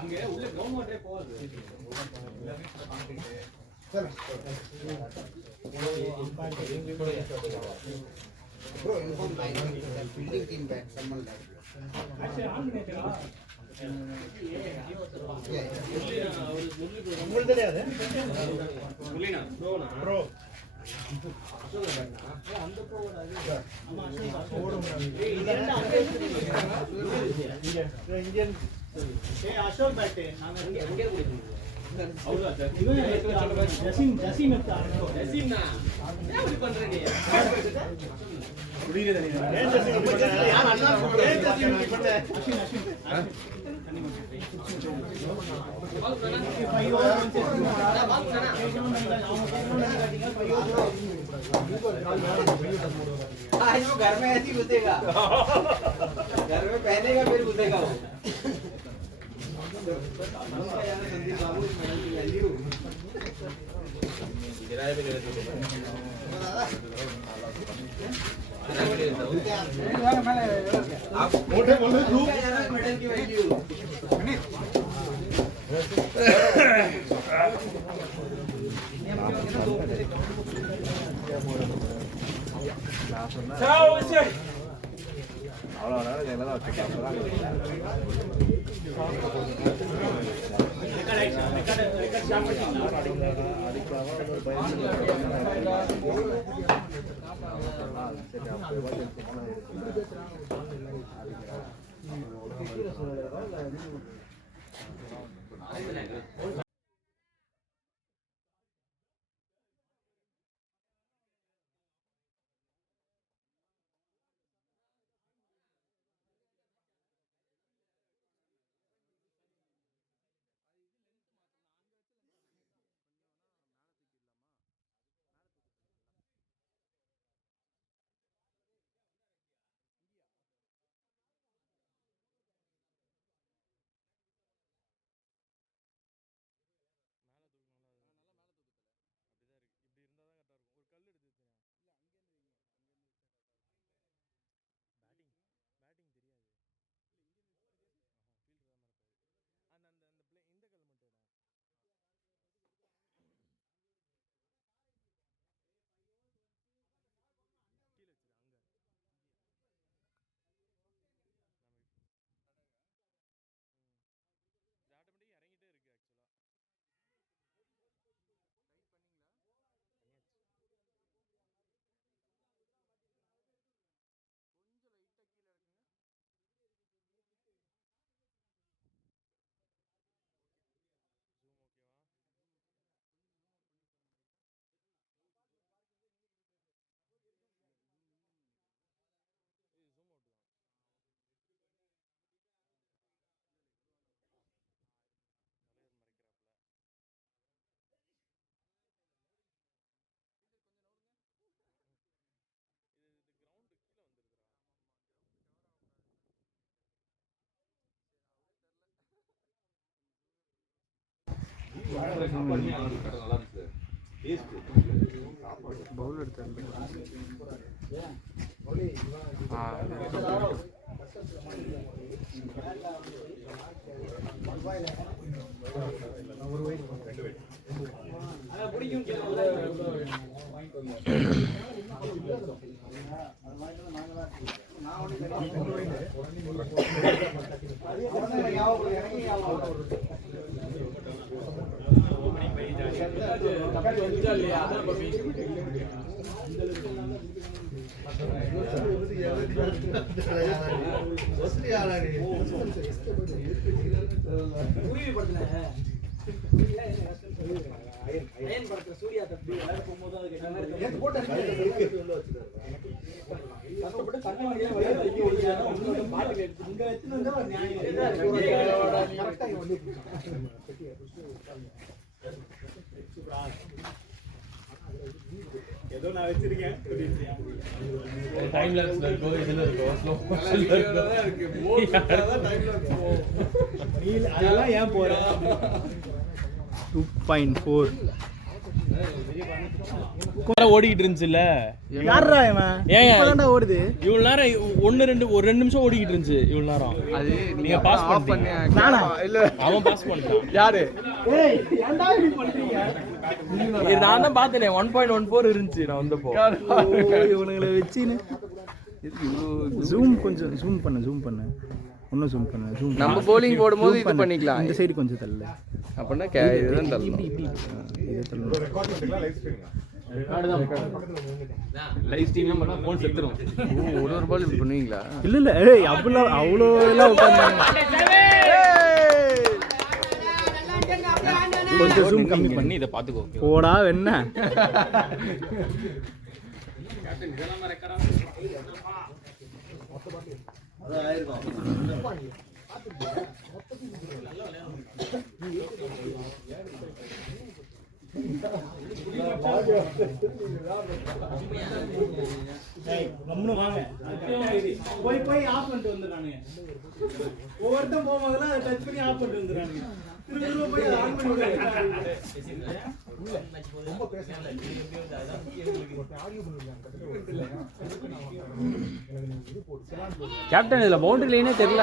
அங்கே உள்ள கிரவுண்ட் வாட்டரே போகுது. Bro, inform my building team back. Someone left. Actually, I'm going to Bro. Ashok birthday आज वो घर में ऐसे ही घुसेगा, घर में पहनेगा फिर घुसेगा वो। संदीप बाबू मेडल की वैल्यू किराए पे ले लेते आप मोटे बोल रहे हो मेडल की वैल्यू பவுல் எடுத்தேன். சூர்யா தப்பி எல்லாரும் போகும்போது கஷ்டப்பட்டு தண்ணி பாட்டு கேட்டு ஏதோ நான் வச்சிருக்கேன். டைம் லாப்ஸ்ல இருக்கோ இதுல இருக்கோ ஸ்லோ மோஷன்ல இருக்கு. மோட் தான் டைம் லாப்ஸ் போகும். நீ அதெல்லாம் ஏன் போற? 2.4 ஓடிக்கிட்டு இருந்துச்சுல்ல. யாரா இவன்? இப்பதான்டா ஓடுது. இவ்வளவு நேரம் 1 நிமிஷம் ஓடிக்கிட்டு இருந்துச்சு இவ்வளவு நேரம். அது நீங்க பாஸ் பண்ணீங்க. நானா? இல்ல அவன் பாஸ் பண்ணிட்டான். யாரு? ஏய் ஏன்டா இப்படி பண்றீங்க? நான் தான் பார்த்தேனே 1.14 இருந்துச்சு நான் வந்தப்போ. இவனுங்களை வச்சின்னு ஜூம் கொஞ்சம் ஜூம் பண்ணு இன்னும் ஜூம் பண்ணு ஜூம் நம்ம bowling போடும்போது இது பண்ணிக்கலாம். இந்த சைடு கொஞ்சம் தள்ளு. அப்படின்னா இதுதான் தள்ளணும். இது தள்ளு. லைவ் ஸ்ட்ரீம்ல பண்ணா ஃபோன் செத்துரும். ஒரு பால் இப்படி பண்ணுவீங்களா? இல்ல ஏய் அவ்வளோ எல்லாம் உட்கார்ந்தாங்க. கொஞ்சம் ஜூம் கம்மி பண்ணி இத பாத்துக்கோ. போடா என்ன? கேப்டன் இதெல்லாம் ரெக்கார்டா. அது ஆயிருக்கும். கம்முனு வாங்க. போய் ஆஃப் பண்ணிட்டு வந்துறானுங்க. ஒவ்வொருத்தன் போகும்போதெல்லாம் அதை டச் பண்ணி ஆஃப் பண்ணிட்டு வந்துறானுங்க. திரும்ப போய் அதை ஆன் பண்ணி விடுறாங்க. ரொம்ப பேசல. கேப்டன் இதுல பவுண்டரி லைனே தெரியல.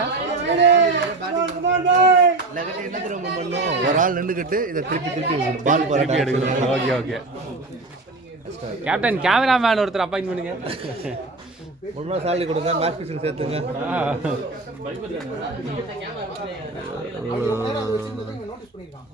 லெகட் என்ன திரும்ப பண்ணனும்? ஒரு ஆள் நின்னுக்கிட்டு இத திருப்பி பால் போறா எடுக்கணும். ஓகே. கேப்டன் கேமராமேன் ஒருத்தர் அப்பாயிண்ட் பண்ணுங்க. ஒண்ணா சாலரி கொடுங்க, மேட்ச் ஃபிக்ஸிங் சேர்த்துங்க. நோட்டீஸ் பண்ணிருக்கான்.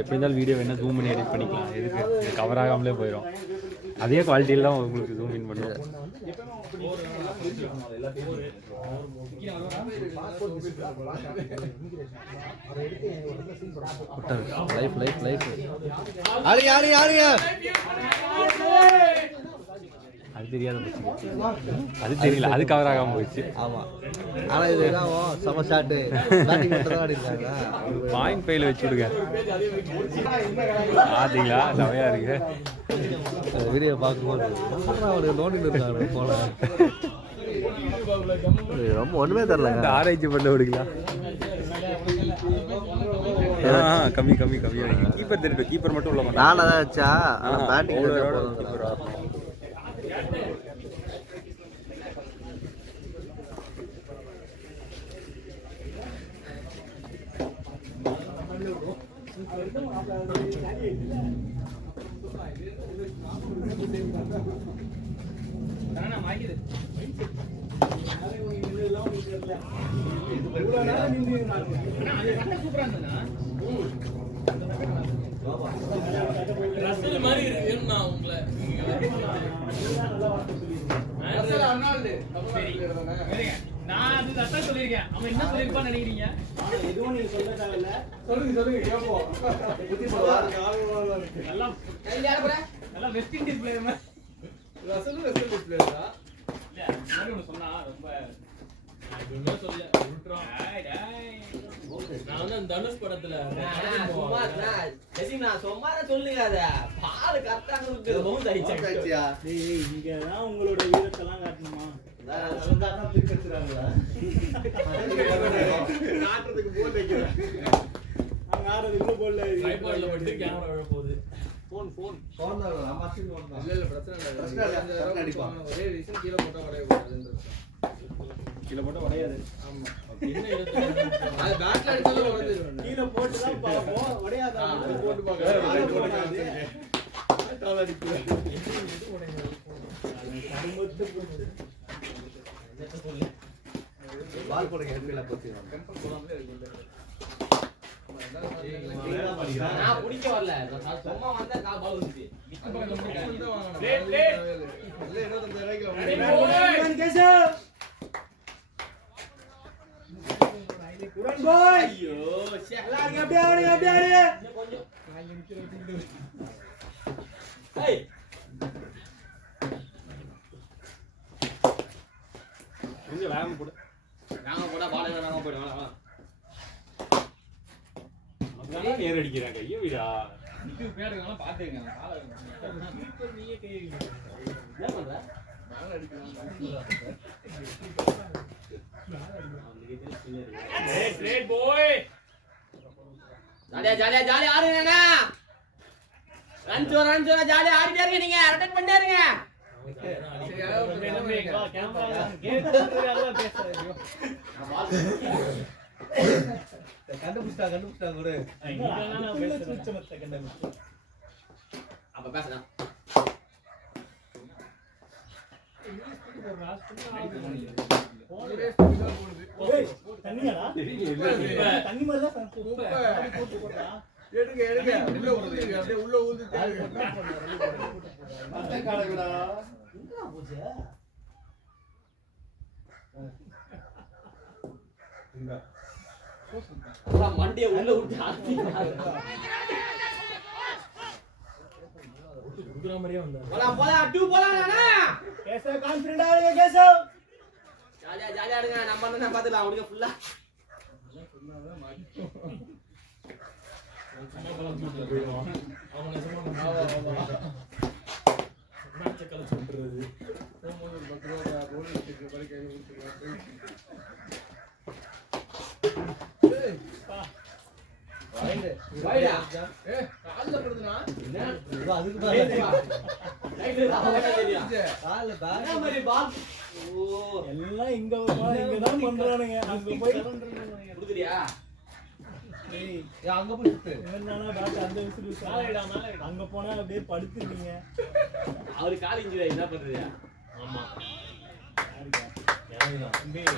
எப்படி இருந்தாலும் வீடியோ வேணா ஜூம் பண்ணி எடிட் பண்ணிக்கலாம். எதுக்கு கவர் ஆகாமலே போயிடும். அதே குவாலிட்டியில தான் உங்களுக்கு ஜூம் இன் பண்ணுவோம். லைஃப் ஆளுங்க அது தெரியாத அது தெரியல. அது கவர் ஆகாம போயிடுச்சு. ஆமா. ஆனா இது சம ஷாட் பேட்டிங் மட்டும் தான் ஆடிருக்காங்க. பாயிண்ட் பைல வச்சு விடுங்க. பாத்தீங்களா செமையா இருக்கு. வீடியோ பார்க்கும்போது அவரு நோண்டிட்டு இருக்காங்க போல. ரொம்ப ஒண்ணுமே தெரியல. ஆராய்ச்சி பண்ண விடுங்களா? கம்மி கீப்பர் தெரியும். கீப்பர் மட்டும் உள்ள மாட்டான். நான் அதான் வச்சா பேட்டிங் ரசல் மாதிரி இருக்குன்னா உங்களை நான் அது ரசல் சொல்லிருக்கேன். அவன் என்ன சொல்லிருப்பான்னு நினைக்கிறீங்க? எதுவும் நீங்க சொல்ல தேவையில்ல. சொல்லுங்க கேப்போம். நல்லா வெஸ்ட் இண்டீஸ் பிளேயர் மாதிரி. ரசல் வெஸ்ட் இண்டீஸ் பிளேயரா? இல்ல மாதிரி ஒன்னு சொன்னா ரொம்ப என்ன சொல்ல விட்டுறோம். நான் வந்து அந்த தனுஷ் படத்துல சொல்லுங்க அத பால் கரெக்டா பவுன்ஸ் ஆயிடுச்சா? டேய் இங்க தான் உங்களோட வீரத்தெல்லாம் காட்டணுமா? நான் திருப்பி வச்சிராங்களா? காட்டுறதுக்கு போன் வைக்கிறேன். அங்க ஆறது இன்னும் போல்ல. ட்ரைபாட்ல வந்து கேமரா விழ போகுது. போன் தான் நம்ம அசின் போன் தான். இல்ல பிரச்சனை இல்ல. அடிப்பான். ஒரே ரீசன் கீழ போட்டா உடைய கூடாதுன்றது. கீழ போட்டு உடையாது. ஆமா. என்ன எடுத்து அது பேட்ல அடிச்சாலும் உடைஞ்சிரும். கீழ போட்டு தான் பாப்போம். உடையாதா? போட்டு பாக்க. தாள அடிக்குது. கருமத்து போச்சு. பால் போடுங்க ஹெட்ல போச்சு. கம்பல் போடாமலே இருக்கு. நான் குடிக்க வரல. சும்மா வந்தா கால் பால் வந்துச்சு. வித்து பக்கம் முடிக்க வாங்கணும். இல்ல 25 ரூபாய்க்கு கேசவ். குரன் பாய். ஐயோ எல்லாரும் அப்படியே ஆடுங்க அப்படியே ஆடுங்க ஏய் கொஞ்சம் வேகம் போடு. நாங்க போடா பால் நாங்க போய்டு வா. அதான் நேர் அடிக்கிறாங்க. கையை விடா. இது பேடுங்க பாத்துங்க. கீப்பர் நீயே கை வைங்க. என்ன பண்ற? பால் அடிக்கலாம். Great boy. ஜாலியா ஆடுங்கண்ணா. ரன் சோரா ஜாலியா ஆடிட்டே இருங்க நீங்க. ரொட்டேட் பண்ணிட்டே இருங்க. கேமரா கேட்கறதுல பேசுறீங்க. கண்டுபிடிச்சா கூட நான் பேசுறேன். அப்ப பேசலாம். தண்ணியாடா தண்ணி மாதிரி தான் போட்டு போட்டா எடுங்க உள்ள ஊதுங்க அப்படியே உள்ள ஊது மத்த காலங்கடா எங்கடா போச்சு மண்டிய உள்ள விட்டு ஆத்தி குடுக்குற மாதிரியே வந்தா போலாம் 2 போலாம்ண்ணா. கேசவ் கான்ஃபிடென்ட் ஆடுங்க கேசவ். ஜாலியா ஆடுங்க. நம்ம என்ன பாத்துக்கலாம் அவனுக்கு ஃபுல்லா. வைடா கால்ல படுதுனா என்ன அதுக்கு தான் ரைட் அவங்கட்ட தெரியா கால்ல என்ன மாதிரி பால். ஓ எல்லாம் இங்க தான் பண்றானுங்க. அங்க போய் குடுக்குறியா? ஏய் அங்க போய் சுத்து என்னன்னா பாத்து அந்த விசிறு சாலைடா மேல அங்க போனா அப்படியே படுத்துறீங்க. அவரு கால் இன்ஜுரி என்ன பண்றியா? ஆமா.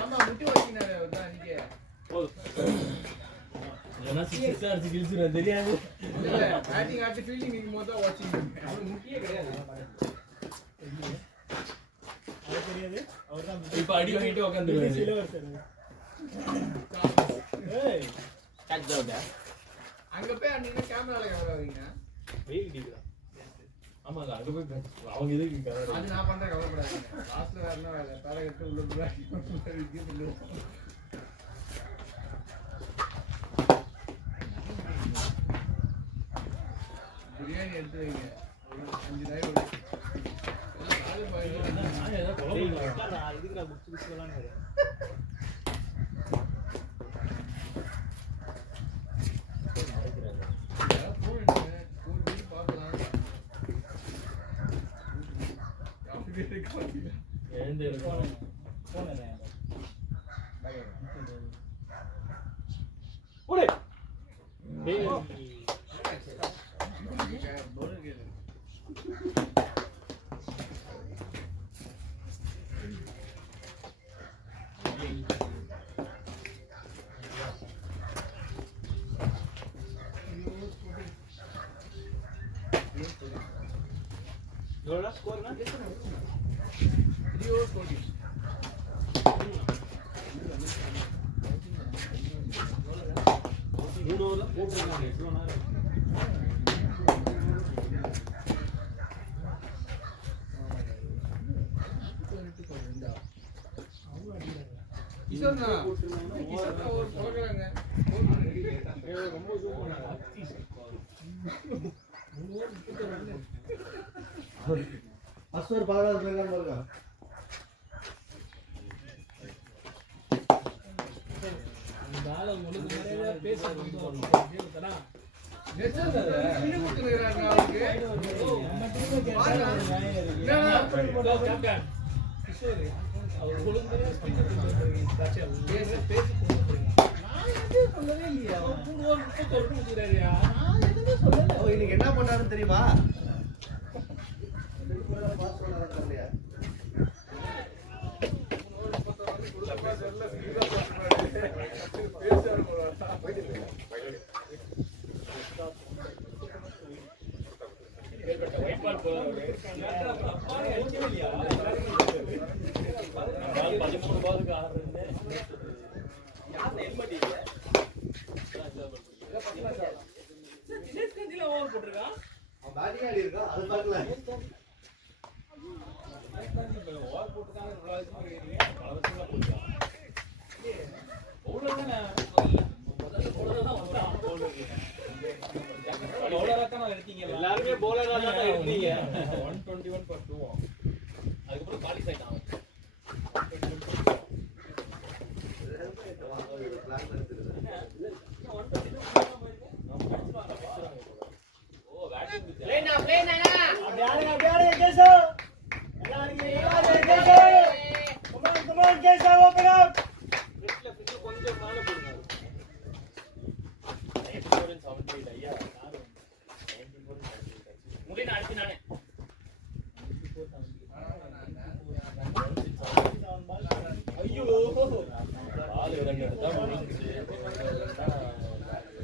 ஆமா முட்டி வைக்கினாரு அதான் அன்னைக்கு ஏன்னா 6 அடிச்சு கிழிச்சுறேன் தெரியாது. இல்ல பேட்டிங் ஆட்டி ஃபீல்டிங் நீங்க மொத வாட்சிங் அவரு முட்டியே கிடையாது. அது தெரியாது. அவர்தான் இப்ப அடி வாங்கிட்டு உட்கார்ந்துருவாரு. சிலவர் ஏய் கேட்ச் அவுட். அங்க போய் அன்னைக்கு கேமரால கவர் ஆவீங்க. வெயில் அடிக்குதா? ஆமா அங்க போய் அவங்க எதுக்கு கவர்? அது நான் பண்ற கவலைப்படாதீங்க. லாஸ்ட்ல வேற என்ன வேலை தர கட்டு உள்ள போறாங்க. பிரியாணி எடுத்து வைங்க. 5 நாய் ஒரு நான் ஏதோ கொலை பண்ணலாம். இதுக்கு நான் புடிச்சு புடிச்சலாம்ங்கற. எவ்வளவு ஸ்கோர்னா? 3 overs 40. கிஷோர்னா கிஷோர்னா ஒரு போறாங்க. ரொம்ப ஜூம் பண்ணாங்க. அஸ்வர் பாராத மேலாம் பாருங்க. பால உங்களுக்கு நிறைய பேச வந்துறோம். கேக்குதா? நெச்சது இது குத்துறாங்க அவருக்கு. நம்ம டீம்ல கேட்டாங்க கேப்டன் கிஷோர் அவர் ஒழுங்கா ஸ்பீக்கர் கொடுத்துறீங்க. பேசி கொடுத்துறீங்க. நான் எதுவும் சொல்லவே இல்லையா? அவர் கூட ஒரு முட்டை தொட்டு குடுறாருயா. நான் எதுவும் சொல்லல. ஓ இன்னைக்கு என்ன பண்ணாருன்னு தெரியுமா? பாஸ் பண்ணாரா தெரியலையா? ஒயிட் பால் போறாரு. அப்பாவே அடிக்கவே இல்லையா? 13 பாலுக்கு ஆடுறேன்னு யார் ஹெல்மெட் இல்ல. தினேஷ் கஞ்சில ஓவர் போட்டுருக்கான். அவன் batting ஆடி இருக்கான், அது பார்க்கல. ஓவர் போட்டுருக்காங்க, பல வருஷமா போட்டுருக்கான். பவுலர் தானே பவுலர் தான் வந்தான். பவுலராக தான் எடுத்தீங்க. எல்லாருமே bowler-ஆ தான் எடுத்தீங்க. 121 for 2. அதுக்கப்புறம் காலி ஆயிட்டான். Play na. அப்படியே ஆடுங்க கேசவ். எல்லாம் ஆடுங்க Keshav. Come on Keshav, open up. கொஞ்சம் மேல போடுங்க. 94 ஐயா. முடினா அடிச்சு நானே. ஐயோ பால் இறங்க எடுத்தா முடிஞ்சிச்சு.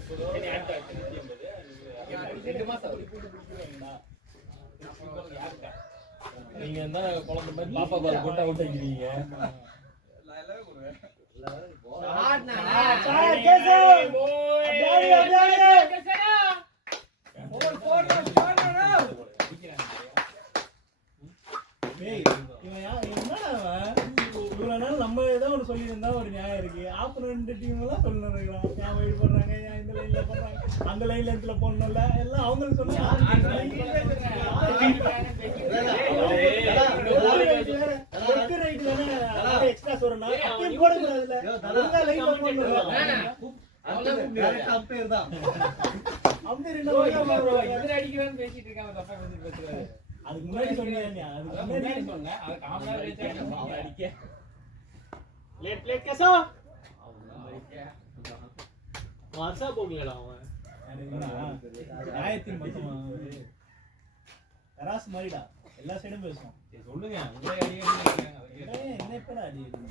சரி ஆட் ஆச்சு 2 மாசம் நீங்க என்ன குழந்தை மாதிரி பாப்பா பால் போட்டு அவுட் ஆகிடுவீங்க. ஆட்னா கேசவ். அப்படியே டேய் இவன் என்னடா அவன் இவ்வளவு நாள் நம்ம ஏதோ ஒன்று சொல்லியிருந்தா ஒரு நியாயம் இருக்கு. ஆப்போனன்ட் டீம் எல்லாம் சொல்லிட்டு இருக்கான். ஏன் வெயிட் பண்றாங்க, ஏன் இந்த லைன்ல பண்றாங்க, அந்த லைன்ல இடத்துல போடணும்ல, எல்லாம் அவங்களுக்கு சொன்னா எக்ஸ்ட்ரா சொல்லணும். அப்படியே போட கூடாதுல்ல, எல்லா லைன்ல போடணும். Direct umpire தான். அம்பீர் என்ன பண்ணுவாங்க? எதிர அடிக்கிறான்னு பேசிட்டு இருக்காங்க. தப்பா பேசுறாரு. அதுக்கு முன்னாடி சொன்னியா? அதுக்கு முன்னாடி சொன்னேன். அது காமனா பேசிட்டு அடிக்க. Plate கேசவ். மாசா போகலடா அவன். நியாயத்தின் பக்கமா தராசு மாதிரிடா, எல்லா சைடும் பேசுவோம். சரி சொல்லுங்க. உங்களை அடிக்க என்ன எப்படா அடி எத்தனை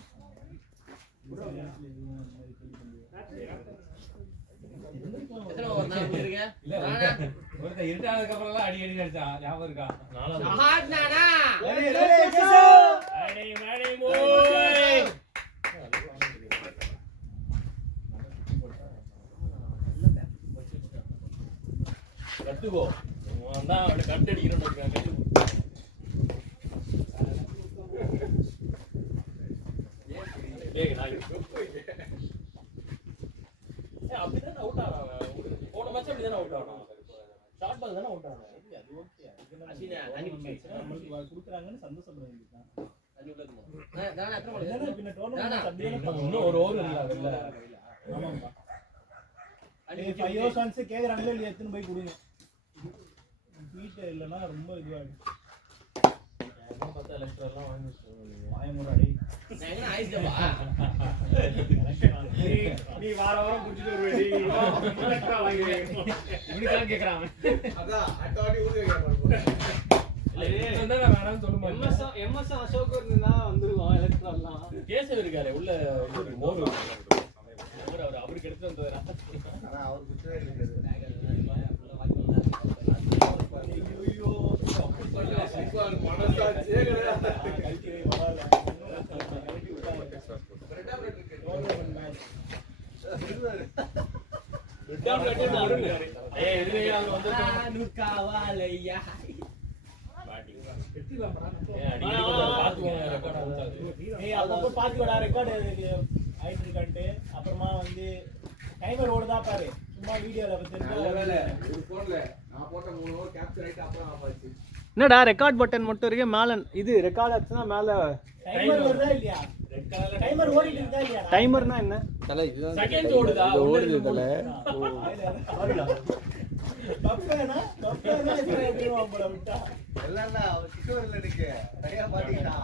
ஓவர் நான் போட்டுருக்கேன். இல்ல ஒருத்தர் இருட்டானதுக்கு அப்புறம் எல்லாம் அடி அடி அடிச்சான். ஞாபகம் இருக்கா? ஆட்னானா மேடை போய் கட்டுக்கோ. தான் அவனை கட்டு அடிக்கணும்னு இருக்காங்க. அப்படிதான் அவுட் ஆனான். போன மேட்ச் அப்படிதான் அவுட் ஆனான். ஷார்ட் பால் தானே அவுட் ஆனான். அது ஓகே. அசினா தண்ணி நம்மளுக்கு கொடுக்குறாங்கன்னு சந்தோஷப்பட வேண்டியதுதான். தண்ணி உள்ளதுமா தானா எத்தனை ஓவர் என்னன்னா பின்ன டோர்னமெண்ட் அப்படியே இன்னும் ஒரு ஓவர் இல்ல அதுல. ஆமாப்பா. 5 ஓவர்ஸ் வந்து கேக்குறாங்களே இல்ல, எத்தனை போய் கொடுங்க. வீட் இல்லனா ரொம்ப இதுவாகும். என்ன பார்த்தா எலக்ட்ரா எல்லாம் வாங்கி வச்சிருக்கீங்க. வாயமுறாடி. நான் எங்க ஐஸ் டப்பா நீ வாரம் குடிச்சிட்டு வருவேடி. எலக்ட்ரா வாங்குவே. இப்படிதான் கேக்குறாங்க. அதான் அடுத்த வாட்டி ஊதி வைக்க போறோம். இல்ல நான் வேணாம்னு சொல்ல மாட்டேன். MS அசோக் இருந்தா வந்துருவான் எலக்ட்ராலாம். கேசவ் இருக்காரு உள்ள. மோர் அவர் அவருக்கு எடுத்து வந்ததுரா. ஆனா அவர் குற்றவே இருக்காது. ஐயோ மனசாட்சியே கிடையாது. கல்கிரை வரால. ஏய் எதுவே அவங்க வந்து காவாலையா பாத்துவாங்க ரெக்கார்ட் ஆகுது. ஏய் அப்பப்ப பாத்துடா ரெக்கார்ட் ஆயிட்டு இருக்கான்ட்டு. அப்புறமா வந்து டைமர் ஓடுதா பாரு. சும்மா வீடியோல ஒரு போன்ல நான் போட்ட 3 ஓவர் கேப்சர் ஆயிட்டு அப்புறம் ஆஃப் ஆச்சு. என்னடா ரெக்கார்ட் பட்டன் மட்டும் இருக்கு மேல. இது ரெக்கார்ட் ஆச்சுன்னா மேல டைமர் வருதா இல்லையா? டைமர் ஓடிட்டு இருக்கா இல்லையா? டைமர்னா என்ன? செகண்ட்ஸ் ஓடுதா? ஓடுது தல. கப்பேனா எத்தனை போட விட்டா. எல்லாம் அவர் கிஷோர் இல்ல நிக்க சரியா பாத்தீங்கன்னா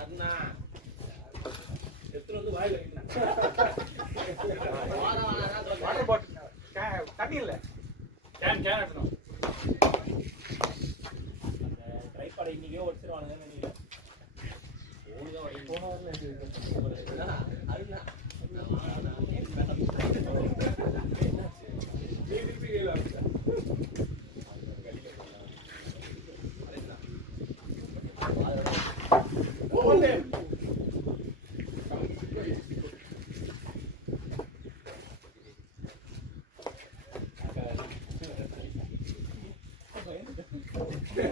அதுனா எத்தனை வந்து வாயில வாடா வாட்டர் பாட்டில் தண்ணி இல்ல. கேன் எடுக்கணும். ட்ரைபாட் இன்னைக்கே ஒடிச்சிருவானுங்க நினைக்கிறேன். போன வாரத்துல இருக்கு. அதுனா ரொம்ப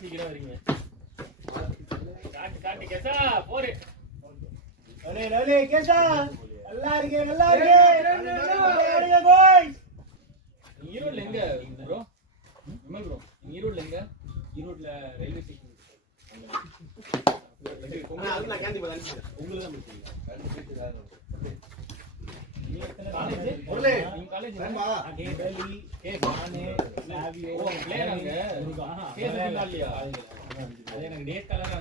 சீக்கிரம் வரீங்க. காட்டு கேசா போரு. கேசா நல்லா இருக்கே நல்லா இருக்கே பாய்ஸ். ஈரோட்ல எங்க ப்ரோ? விமல் ப்ரோ ஈரோட்ல எங்க? ஈரோட்ல ரயில்வே ஸ்டேஷன். அதுல கேண்டி போய் அனுப்பிடுறேன். உங்களுக்கு தான் முடிச்சீங்க. நீங்க எத்தனை காலேஜ்? நீங்க காலேஜ் வேணுமா? டெல்லி நானே சாவியோ ஓ பிளேயர் அங்க கேஸ் இல்லையா? அது எனக்கு டேட் கலரா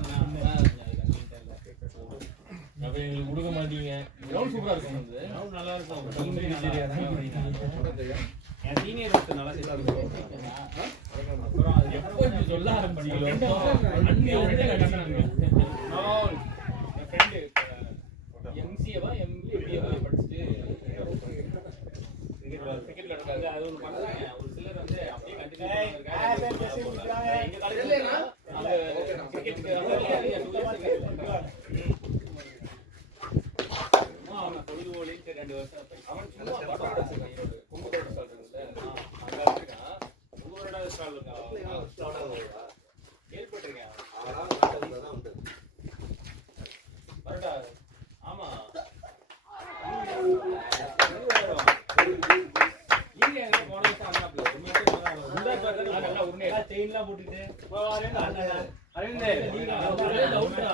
அப்ப எங்களுக்கு கொடுக்க மாட்டீங்க. கிரவுண்ட் சூப்பரா இருக்கும் அது. கிரவுண்ட் நல்லா இருக்கும். என் சீனியர் ஒருத்தர் நல்லா செய்வாங்க. அப்புறம் அது எப்போ நீ சொல்ல ஆரம்பிச்சீங்களோ அன்னையில இருந்தே நடிச்சாங்க. நான் என் ஃப்ரெண்ட் எம்சிஏவா எம்பிஏவா படிச்சுட்டு கிரிக்கெட்ல இருக்காங்க. அது ஒரு பண்றாங்க. ஒரு சிலர் வந்து அப்படியே கண்டினியூ பண்ணிருக்காங்க. எங்க காலேஜ்ல கிரிக்கெட்டுக்கு அவன் பொழுதுபோலிட்டு 2 வருஷம் அவன் சும்மா படம் வச்சிருக்கான். கும்பகோணம் ஸ்டால் இருக்குல்ல அங்க வச்சிருக்கான். கும்பகோணம் ஸ்டால் இருக்கா கேள்விப்பட்டிருக்கேன். வரடா ஆமா இங்க எங்க போன வருஷம் அண்ணாப்ல நல்லா உருணை செயின்லாம் போட்டுட்டு அரவிந்த் நீங்க டவுட்டா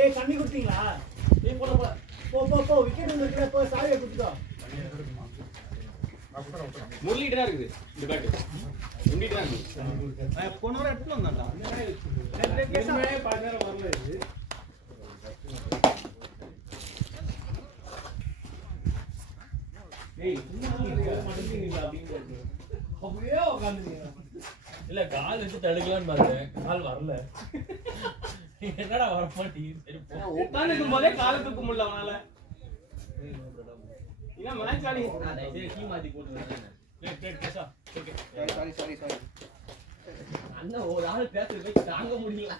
ஏய் தண்ணி குடிச்சீங்களா? ஏய் போ விக்கெட் வந்துருக்குல போ சாவியை குடிச்சோ. முரளிட்டா இருக்குது இந்த பேட் முரளிட்டா இருக்குது. போன வாரம் எடுத்து வந்தான்டா. கேமே பாட்னர் வரல இது. ஏய் சும்மா மாட்டீங்களா அப்படிங்க. அப்படியே உட்கார்ந்தீங்க. இல்ல கால் வச்சு தடுக்கலாம்னு பார்த்தேன். கால் வரல. என்னடா வர மாட்டீங்க? சரி போ. உட்கார்ந்திருக்கும் போதே கால தூக்க முடியல அவனால. இங்க மேட்ச் ஆடி சரி டீம் மாத்தி போட்டு வந்தானே. பிளேட் கேசா. ஓகே. சாரி அண்ணா ஒரு ஆள் பேசுறது தாங்க முடியல.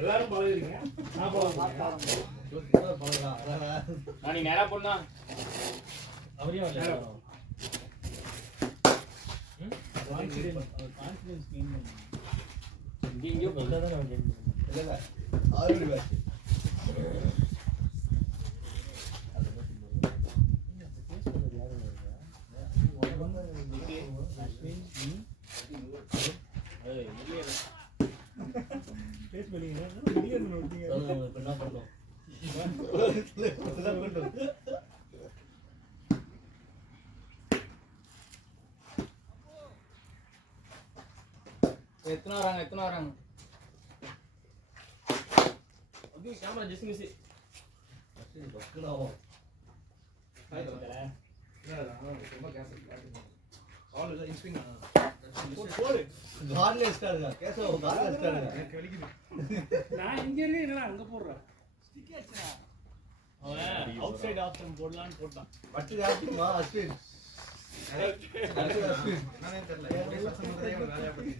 எல்லாரும் பழகுறீங்க. நான் பழகுறேன். நீ நேரா போனா அவரையும் வரல. கான்ஃபிடன்ஸ் கெயின் பண்ணு. இங்கேயோ வந்தாதான் நான் கேம் இல்ல ஆல்ரெடி வாட்ச் பேஸ் பண்ணீங்க. வெளிய இருந்து நோட்டீங்க. என்ன பண்ணோம்? எத்தனை வராங்க? Okay camera just miss. பக்கனாவும். ஆல் இஸ் இன்ஸ்விங் போடு. கார்னர் ஸ்டார்ங்க கேசவ கார்னர் ஸ்டார்ங்க எனக்கு வலிக்குது. நான் இங்க இருக்கேன் என்னடா அங்க போடுறேன். டிக்கெட்ஸ்டா. அவன் அவுட் சைடு ஆப்ஷன் போடலாம்னு போட்டான். பட்டு ஆப்டிமா அஸ்வின் நானே தெரியல பசங்க வேலையா பண்ணி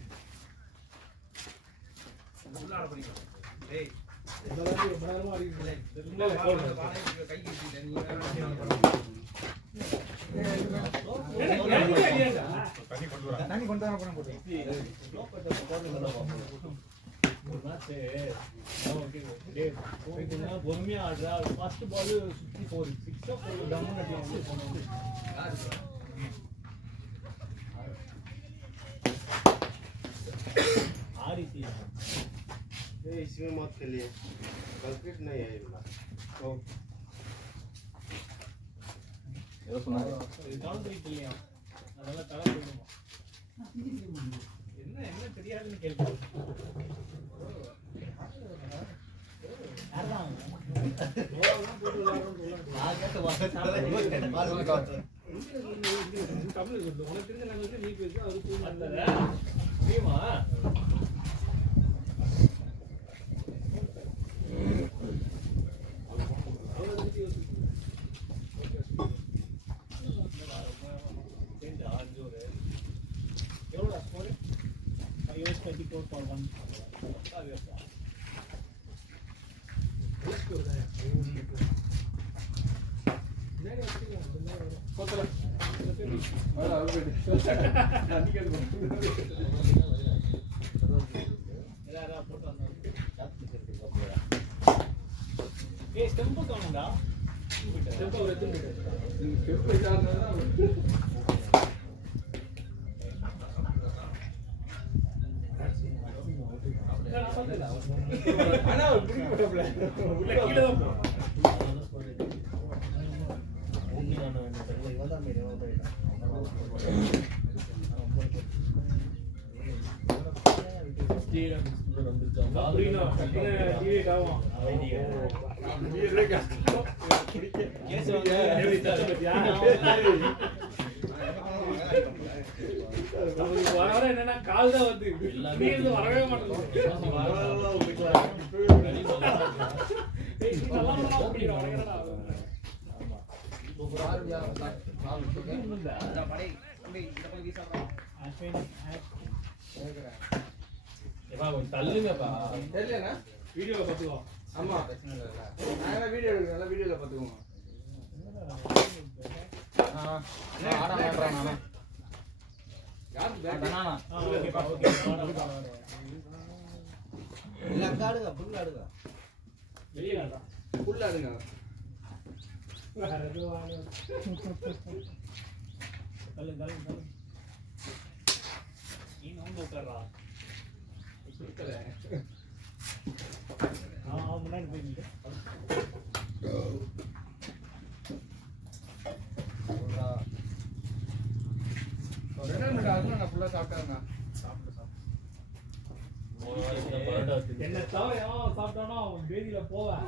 உள்ளாட பண்ணிக்கலாம் டேய் இதெல்லாம் ரொம்ப நேரமா அடிக்குது. இல்ல பானை கை கிட்டிட்ட நீ தண்ணி கொண்டு வர போறேன் போட்டு. ஒரு மேட்ச் ஓகே பொறுமையா ஆடுறா. ஃபர்ஸ்ட் பால் 64 6 4 டம்மு கட்டி போனோம். आरसी नहीं इसमें मत खेलिए कल्प्रिट नहीं है इतना तो ஏதோ சொன்னாரு கவுண்ட் ரைட் இல்லையா அதனால தர போடுமா என்ன தெரியாதுன்னு கேள்வி யாரா நான் கேட்ட வார்த்தை தமிழ் சொல்லு உனக்கு தெரிஞ்ச லாங்குவேஜ் நீ பேசு அது முடியுமா ஸ்டெம்பு காணும்டா ஸ்டெம்பு ஒரு எத்தனை ஆனா பிடிக்க மாட்டேன் கீழே தான் போ வர என்னன்னா கால் தான் வந்து வரவே மாட்டேங்குது தள்ளுங்கப்பா தெரியலண்ணா வீடியோவை பார்த்துக்கோ ஆமா நான் வீடியோ எடுக்கிறேன் நல்லா வீடியோல பாத்துக்கோங்க ஃபுல்லா ஆடுங்க முன்னாடி போய் நான் ஃபுல்லா சாப்பிட்டேன் என்ன தவிர எவன் சாப்பிட்டானோ அவன் பேதியில போவேன்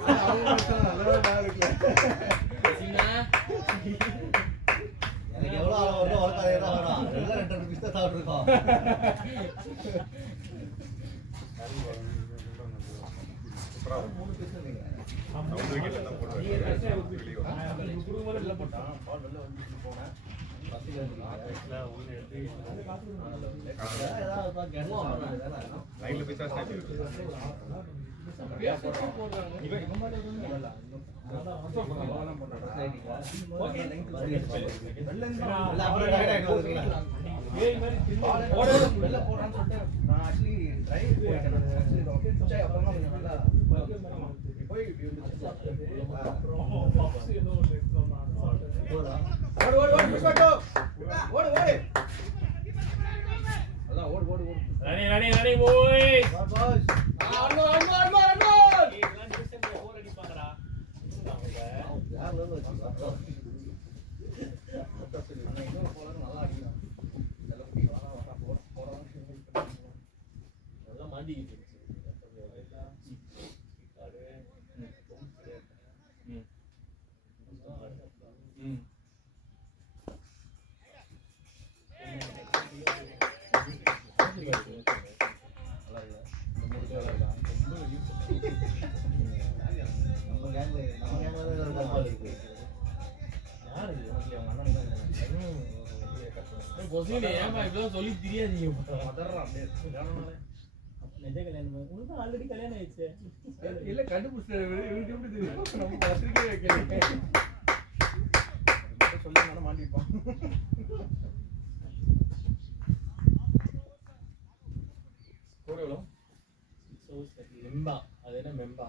எனக்கு எவ்வளவு ஆள வருதோ அவ்வளவு கதையா தான் வரும். எல்லாம் 2 பீஸ் தான் சாப்பிட்டு இருக்கோம். Ready, boys. சொல்லி தெரியாது ஆல்ரெடி கல்யாணம் ஆயிடுச்சு இல்ல கண்டுபிடிச்ச இவருக்கு எப்படி தெரியும் நம்ம பத்திரிக்கை வைக்கல சொல்லி மாட்டிப்போம். மெம்பா அது என்ன மெம்பா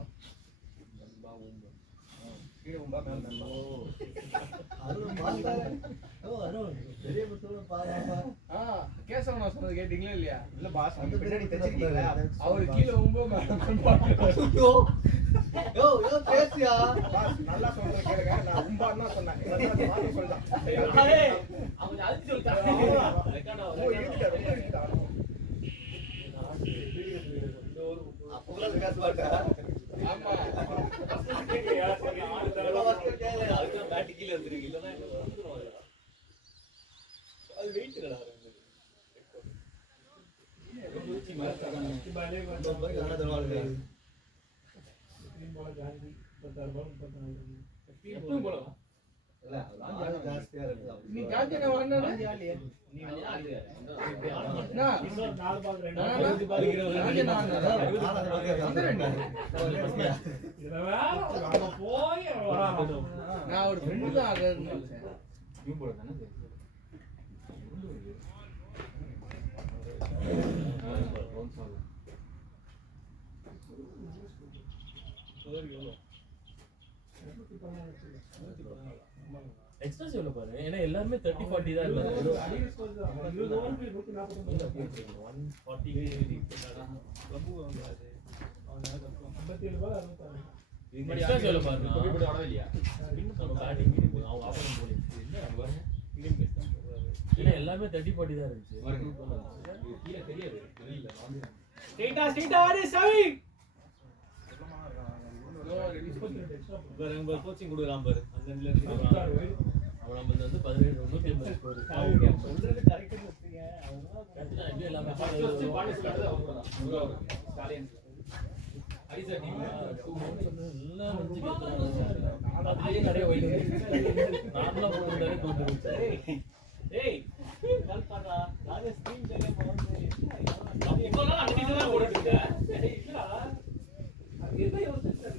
மெம்பா ஊம்பு கீழே உம்பா மேல நம்பா. அருண் பாத்தாரு. அருண் பெரிய புத்தக பாருப்பா. கேசவனா சொன்னது கேட்டீங்களா இல்லையா இல்ல பாஸ் வந்து பின்னாடி தெரிஞ்சிருக்கீங்களா? அவர் கீழ உம்போ யோ யோ யோ பேசியா? பாஸ் நல்லா சொல்றது கேளுங்க. நான் உம்பான்னு தான் சொன்னேன். நல்லா மாத்தி சொல்றான். அவங்க அழுத்தி சொல்லிட்டாங்க ரொம்ப இழுத்துட்டா. அப்போ காசு பாட்டா. ஆமா அது வெயிட் கடை எப்பவும் போலாம் இல்ல அது ஜாஸ்தியா இருக்கு. நீ ஜாதினா வரணும் நீ வந்து ஆடுங்க இன்னொரு 4 பால் 2 நான் ஒரு ஃப்ரெண்ட் தான் ஆகறேன்னு எக்ஸ்ட்ரா எவ்வளோ பாரு, ஏன்னா எல்லாருமே 30-40 தான் இருக்காங்க. 140 எக்ஸ்ட்ரா எவ்வளோ பாரு, நம்ம batting அவங்க ஆப்போனன்ட் போலி என்ன அங்க பாருங்க, ஏன்னா எல்லாமே 30-40 தான் இருந்துச்சு. கீழே தெரியாது, தெரியல. ஸ்ட்ரைட்டா ஆடு சவி. கோச்சிங் கொடுக்குறான் பாரு, அந்த இடத்துல இருந்து அவன் நம்ம வந்து 17 180 ஸ்கோர். சொல்றது கரெக்ட்டா சொல்றீங்க. அவங்க கரெக்ட்டா இது எல்லாமே எல்லாம் வந்து அதுலயே நிறைய வைட் நார்மலா போட்டுட்டாலே தோத்துருச்சு. ஏய் கால் பாடா நானே ஸ்கிரீன் தெரிய போறேன். இப்போ நான் அந்த டீம் தான் போட்டுட்டு இருக்கேன். ஏய் இல்லடா அது என்ன யோசிச்சல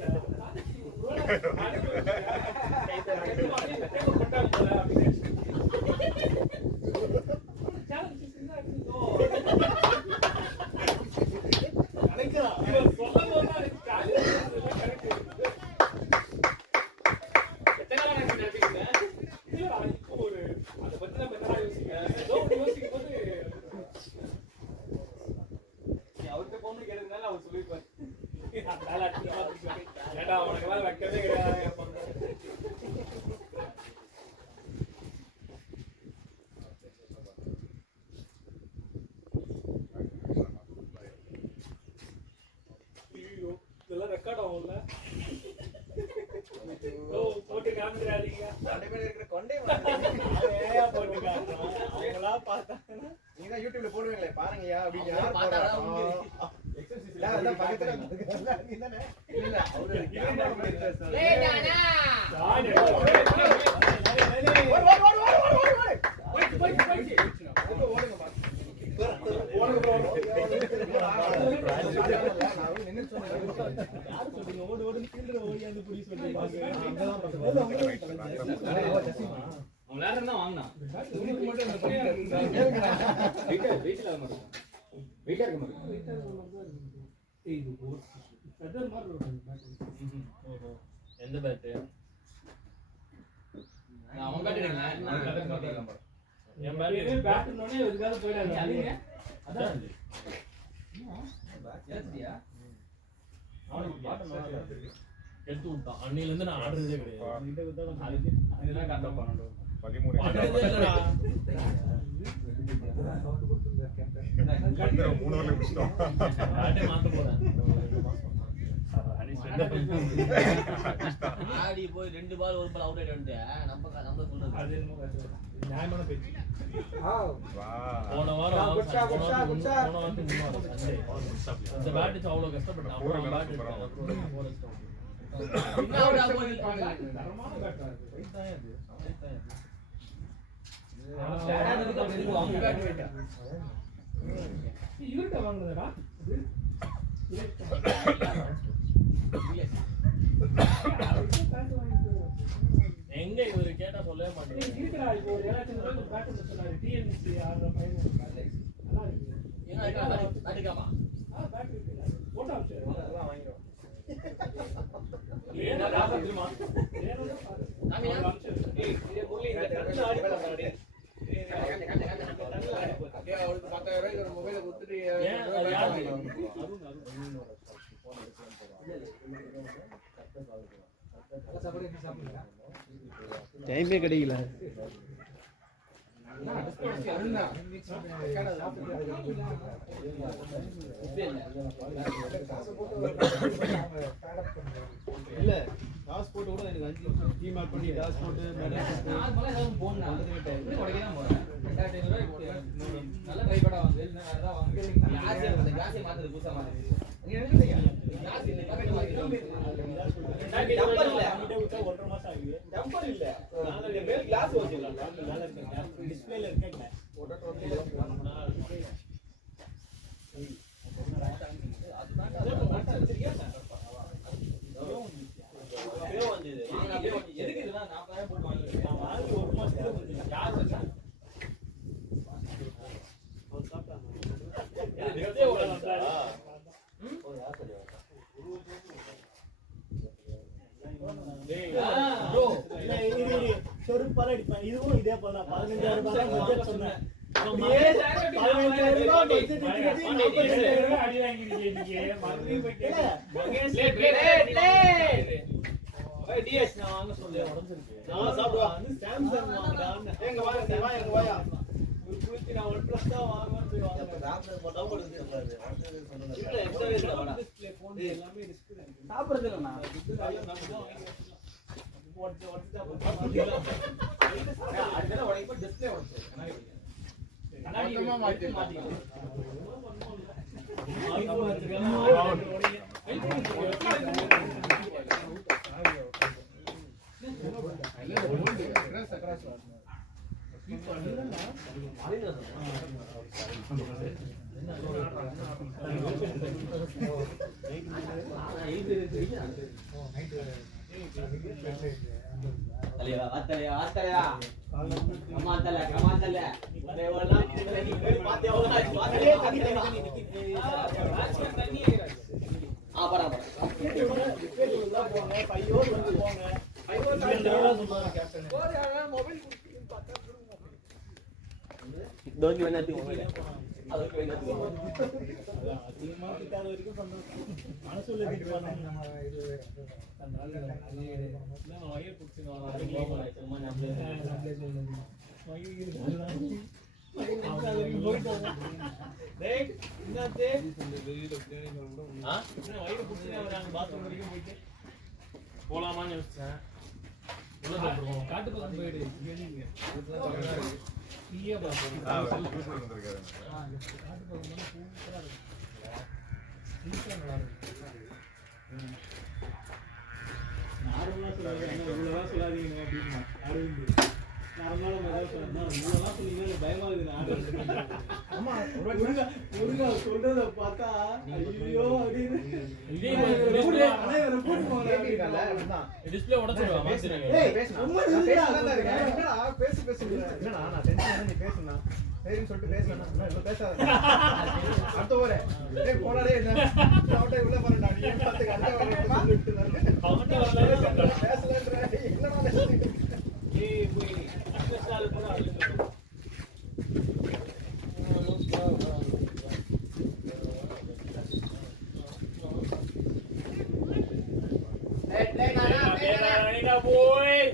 இதெல்லாம் ரெக்கார்ட் ஆகும்ல. ஓ போட்டு காமிக்கிறாதீங்க. ரெண்டு பேர் இருக்கிற கொண்டே ஏயா போட்டு காமிக்றான். அவங்களா பார்த்தாங்கன்னா நீங்க யூடியூப்ல போடுவீங்களே பாருங்கயா அப்படின்னு அவங்க யார் பார்த்தாதான் போடுறா? உண்டு. இல்ல அதான் பக்கத்துல இருக்காங்க. நீ தானே? இல்ல அவரு கேமரா இன்ட்ரஸ்ட். ஏய் நானா ஆடு. ஓடுங்க பாத்து. ஓடுங்க ப்ரோ. நான் நின்னு சொன்னேன். யார் சொல்றீங்க ஓடு ஓடுன்னு ஃபீல்டர் ஓடி அந்த புடி சொல்றீங்க. அங்கதான் பாத்து. அவன் விளையாடுறதா வாங்கினான். உனக்கு மட்டும் இந்த பக்கம் வெயிட்ல இருக்க மாட்டேன். ஏய் இது ஒரு ஃபெதர் மாதிரி ஒரு ஓஹோ, எந்த பேட்? நான் அவங்க காட்டுறேன். என் பேட் பேட் பேட்னோனே எதுக்காக போயிடாதீங்க. அதுங்க அதான் ஏத்தியா எடுத்து விட்டான். அன்னையில இருந்து நான் ஆடுறதே கிடையாது. இந்த விதா இதுதான் கரெக்டா பண்ணணும். 13 ஆடுறதே இல்லடா. கரெக்டா 3 வரல முடிச்சிட்டோம். பேட்டே மாத்த போறேன். ஆடி போய் 2 பால் 1 பால் அவுட் ஆயிட்டு வந்து நம்ம சொல்றது அது என்னமோ நியாயமான பேச்சு. வா. போன வாரம் குட்ஷா, குட்ஷா, குட்ஷா. போன வாரத்துக்கு முன்னாடி சண்டே இந்த பேட் அவ்வளவு கஷ்டப்பட்டான். அப்புறம் பேட் எடுத்தேன். இன்னும் அவுட் ஆக போகுது. தரமான பேட்டா இது. விளையாடுறதுக்கு அப்படி இருக்கும். அவங்க பேட் போயிட்டா இவர்ட்ட வாங்குனதடா இது எங்க இவரு கேட்டா சொல்லவே மாட்டேங்குது. இருக்குடா இப்போ ஒரு 7000 ரூபாய்க்கு பேட் சொன்னாரு டிஎன்சி ஆடுற பையன் நல்லா இருக்கு. எங்க அடிக்காமா பேட் இருக்கு போட்டோ அனுப்பிச்சு அதெல்லாம் வாங்கிடுவோம். ஏன்னா லாபம் தெரியுமா? வேணும்னா பாரு காமியா ஏய் இதே முள்ளி இந்த தண்ணில ஆடி போறானே அப்படியே அவருக்கு 10,000 ரூபாய்க்கு ஒரு மொபைலை கொடுத்துட்டு ஏன் அது யாரு? டைமே கிடைக்கல. இல்ல டாஸ் போட்டு கூட எனக்கு 5 டீம் ஆட் பண்ணி டாஸ் போட்டு நான் மலை ஏதாவது போனா இப்படி உடைக்க தான் போறேன் 2500 ரூபாய் நல்ல ட்ரைபேடா வாங்கு இல்ல வேற ஏதாவது வாங்கு கிளாஸ் மாத்துது புதுசா மாத்துது நீங்க நினைக்கிறீங்க கிளாஸ் இந்த பக்கெட் வாங்கிடுவோம் டம்பர் இல்ல விட்டா 1.5 மாசம் ஆகுது டம்பர் இல்ல. வச்சிடலாம் மேல இருக்க டிஸ்பிளேல இருக்க கிளாஸ் எதுக்கு இதெல்லாம் 40,000 போட்டு வாங்கிருக்கேன் நான் வாங்கி ஒரு மாசத்துல கொஞ்சம் யார் வச்சா அவர் சாப்பிட்டாங்க நெக்ஸ்டே ஓடலாம் ப்ரோ இல்ல செருப்பால அடிப்பேன் இதுவும் இதே போல 15,000 ரூபாய் தான் பட்ஜெட் சொன்னேன் அப்படியே 15,000 ரூபாய் பட்ஜெட் வச்சிருக்கீங்க 45,000 ரூபாய் அடி வாங்கிருக்கீங்க மறுபடியும் போயிட்டு மகேஷ் டிஎஸ் நான் வாங்க சொல்ல உடைஞ்சிருக்கு நான் சாப்பிடுவா சாம்சங் வாங்குடான்னு எங்க வாயா ஒரு குளிச்சு நான் OnePlus தான் வாங்குவேன்னு போய் வாங்குறேன் டாக்டர் போட்டா போடுது சொன்னது இல்ல எந்த வேற டிஸ்ப்ளே ஃபோன் எல்லாமே ரிஸ்க் தான் சாப்பிடுறது இல்ல நான் இது எல்லாம் நம்ம தான் வாங்கி அதெல்லாம் உடைப்ப டிஸ்ப்ளே உடைச்சு கண்ணாடி மாத்தி ஐபோன் வச்சிருக்காங்க அதிகமா கிட்டாத வரைக்கும் சந்தோஷம் மனசுல திட்டு பண்ணாங்க வயிறு போலாமான்னு யோசிச்சேன் காட்டு பக்கம் போயிடு நார்மலா சொல்லாதீங்க இவ்வளவுதான் சொல்லாதீங்க அப்படின்னா அரவிந்த் நார்மலா ஏதாவது சொன்னா இவ்வளவுதான் சொன்னீங்கன்னா பயமா இருக்குது ஆமா முருகா சொல்றத பார்த்தா ஐயோ அப்படின்னு டிஸ்பிளே உடைச்சிடுவா மாத்திடுங்க சரின்னு சொல்லிட்டு பேசலாம் பேசாத அடுத்த ஓரே போனாலே என்ன உள்ள போறா நீ பார்த்து பேசலன்ற ஏய் போய் அட்ரஸ் கூட அழுங்க boy.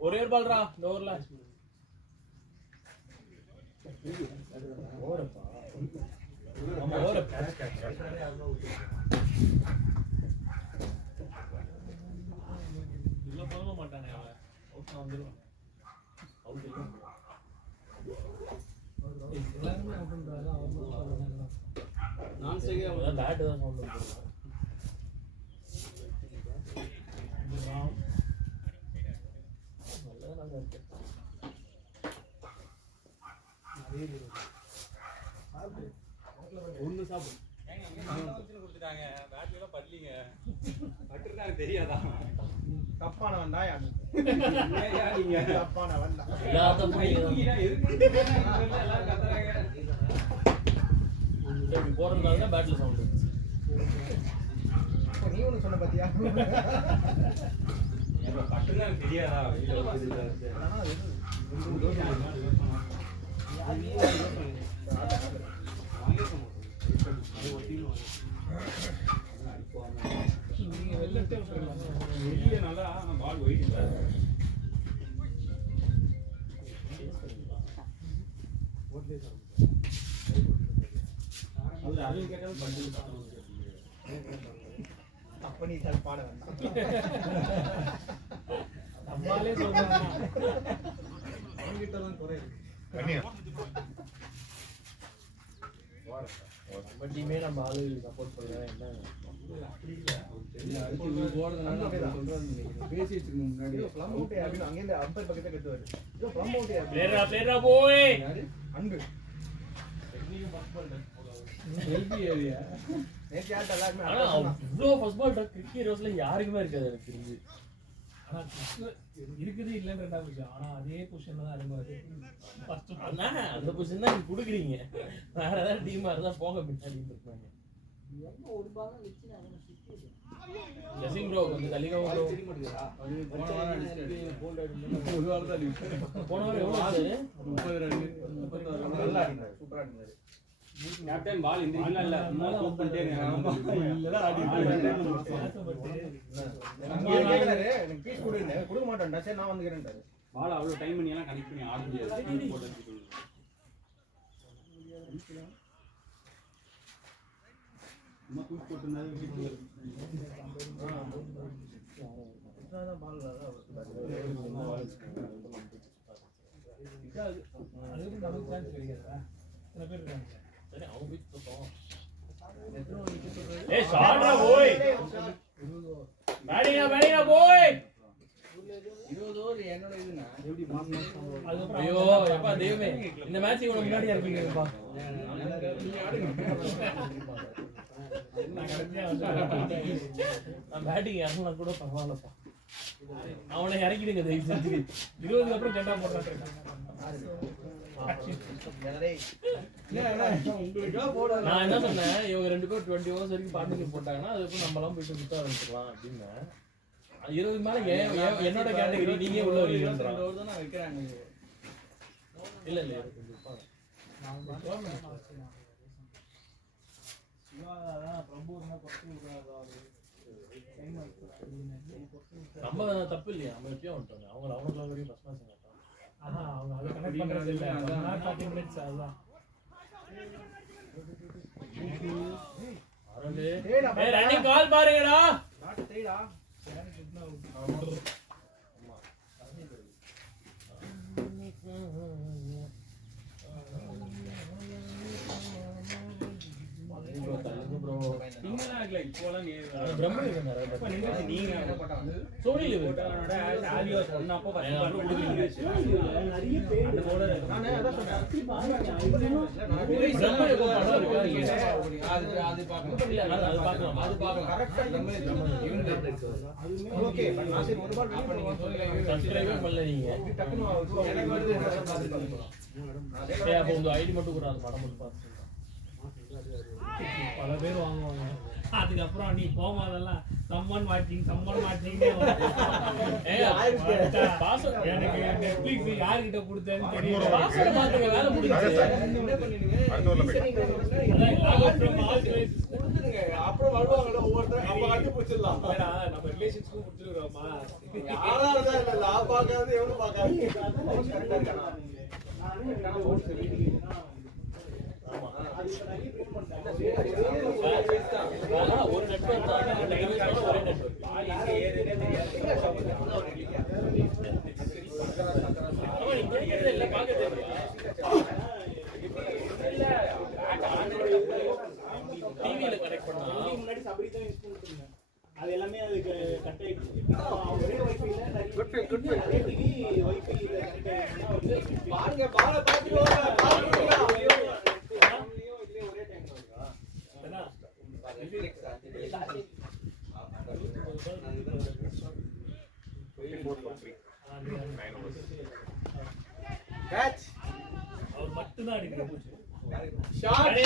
ஒரே ஒரு பால்ரா இந்த ஓவர்ல உள்ள போக மாட்டானே அவன் அவுட் வந்துரும் அவுட் இல்ல எல்லாரும் அப்படின்றாங்க அவங்க நான் சரியா பேட் தான் சவுண்ட் வந்துரும் ஒண்ணு சாப்பிடு கொடுத்துட்டாங்க பேட்ல பல்லிங்க பட்டுறாங்க தெரியாதா தப்பானவன் தான் நீங்க தப்பானவன் தான் எல்லாரும் போறதுனால தான் பேட்ல சவுண்ட் சொன்ன பாத்தியா இப்ப பட்டுனா தெரியாதா வெளியில வந்து ஆனா அது நீங்க வெள்ளட்டே வெளியே நல்லா பால் ஒயிட் இல்ல அது அது கேட்டாலும் பட்டு அப்ப நீ சார் பாட வேண்டாம் நம்மாலே சொல்றாங்க அவங்கிட்ட தான் குறை இருக்கு கண்ணியா நம்ம டீமே நம்ம ஆளு சப்போர்ட் பண்றோம் என்ன பேசி வச்சுக்கணும் முன்னாடி ப்ளம் அவுட் அப்படின்னு அங்கே அம்பர் பக்கத்துல கட்டுவாரு இதோ ப்ளம் அவுட் பிளேரா போய் அன்பு செல்ஃபி ஏரியா நேற்று யார்ட்ட எல்லாருமே ஆனா இவ்வளோ ஃபர்ஸ்ட் பால் கிரிக்கெட் ரோஸ்ல யாருக்குமே இருக்காது எனக்கு தெரிஞ்சு ஆனா இருக்குது இல்லன்னு ரெண்டாவது விஷயம் ஆனா அதே பொசிஷன்ல தான் இருப்பாரு ஃபர்ஸ்ட் அண்ணா அந்த பொசிஷன் தான் நீங்க குடுக்குறீங்க வேற ஏதாவது டீமா இருந்தா போங்க பின்னாடி இருப்பாங்க ஜசிங் ப்ரோ கொஞ்சம் தள்ளிக்கோங்க ப்ரோ போன வாரம் ஒரு வாரம் தான் போன வாரம் எவ்வளவு ஆச்சு 30 ரன் நல்லா ஆடினாரு சூப்பரா ஆடினாரு கேப்டன் பால் இந்த இல்ல இல்ல சும்மா ஸ்கோப் பண்ணிட்டே இல்லடா ஆடி கேக்குறாரு எனக்கு பீஸ் கொடுங்க கொடுக்க மாட்டேன்டா சரி நான் வந்துக்கிறேன்டாரு பால் அவ்வளவு டைம் பண்ணி எல்லாம் கனெக்ட் பண்ணி ஆட முடியாது போட்டு சும்மா தூக்கி போட்டுனாலே வீட்டுல அதுக்கு நமக்கு சான்ஸ் கிடைக்காதா சில பேர் இருக்காங்க சரி அவங்க போய் தூக்கம் ஏய் ஷாட்ரா போய் பேடிங்கா போய் 20 ஓவர் என்னோட இதுனா எப்படி மாசம் அதுக்கப்புறம் ஐயோ எப்பா தெய்வமே இந்த மேட்ச் இவன முன்னாடி இறக்கிங்கப்பா நான் கடைசியா வந்து நான் பேட்டிங் இறங்கினா கூட பரவாயில்லப்பா அவனை இறக்கிடுங்க தயவு செஞ்சு 20 அப்புறம் ஜெண்டா போடுறாங்க நான் என்ன சொன்னேன் இவங்க 2 பேரும் 20 ஓவர்ஸ் வரைக்கும் பார்ட்னர்ஷிப் போட்டாங்கன்னா அதுக்கப்புறம் நம்மலாம் போயிட்டு சுத்த ஆரம்பிச்சுக்கலாம் அப்படின்னு 20 மேல என்னோட கேட்டகரி நீங்க உள்ள வரீங்கன்றான் ஓவர் தான் வைக்கிறாங்க இல்ல இல்ல கொஞ்சம் இருப்பாங்க. நம்ம தப்பு இல்லையா நம்ம எப்பயும் வந்துட்டோங்க அவங்க அவனுக்குள்ள வரையும் ஃபர்ஸ்ட் மேட்ச் மாட்டான் அவங்க அதை கனெக்ட் பண்றது இல்ல 40 மினிட்ஸ் அதுதான் ஏய் ரன்னிங் கால் பாருங்கடா ப்ரோ பின்னலாம் இல்ல இப்போலாம் நீ பிரம்ம இருந்தாரு இப்ப நின்னுச்சு நீங்க சோனில போட்டவனோட ஆலியோ சொன்னப்போ ஃபர்ஸ்ட் பால் நிறைய பேர் அந்த bowler நானே அதான் சொன்னேன் பிரம்ம எப்போ படம் இருக்காரு அது பார்க்கணும் இல்ல அது பார்க்கலாம் அது பார்க்கலாம் கரெக்டா ஓகே பட் நான் சரி ஒரு பால் அப்ப நீங்க சொல்லுங்க சப்ஸ்கிரைபே பண்ணல நீங்க டக்குனு எனக்கு வந்து ஏய் அப்ப உங்க ஐடி மட்டும் கூட அது படம் மட்டும் பார்த்து பல பேர் வாங்குவாங்க அதுக்கப்புறம் நீ போகாதெல்லாம் சம்மன் வாட்சிங் பாஸ்வேர்ட் எனக்கு நெட்ஃபிளிக்ஸ் யார்கிட்ட கொடுத்தேன்னு தெரியல பாஸ்வேர்ட் மாத்துங்க வேலை முடிஞ்சுச்சு என்ன பண்ணிடுங்க அடுத்த ஊர்ல போய் கொடுத்துருங்க அப்புறம் வருவாங்கல்ல ஒவ்வொருத்தரும் அப்ப கட்டி பிடிச்சிடலாம் நம்ம ரிலேஷன்ஸ்க்கும் கொடுத்துருக்கோமா யாரா இருந்தா இல்ல நான் பார்க்காது எவனும் பார்க்காது ஒரு நெட்வொர்க் தான் ஒரே நெட்வொர்க் இல்ல பாக்க டிவில கனெக்ட் பண்ணா முன்னாடி சபரி தான் யூஸ் பண்ணிட்டு இருந்தேன் அது எல்லாமே அதுக்கு கட் ஆயிடுச்சு ஒரே வைஃபைல நிறைய டிவி வைஃபை கனெக்ட் ஆயிடுச்சுன்னா பாருங்க பால பாத்துட்டு கேட்ச் அவர் மட்டும் தான் அடிக்கிறார் ஷாட்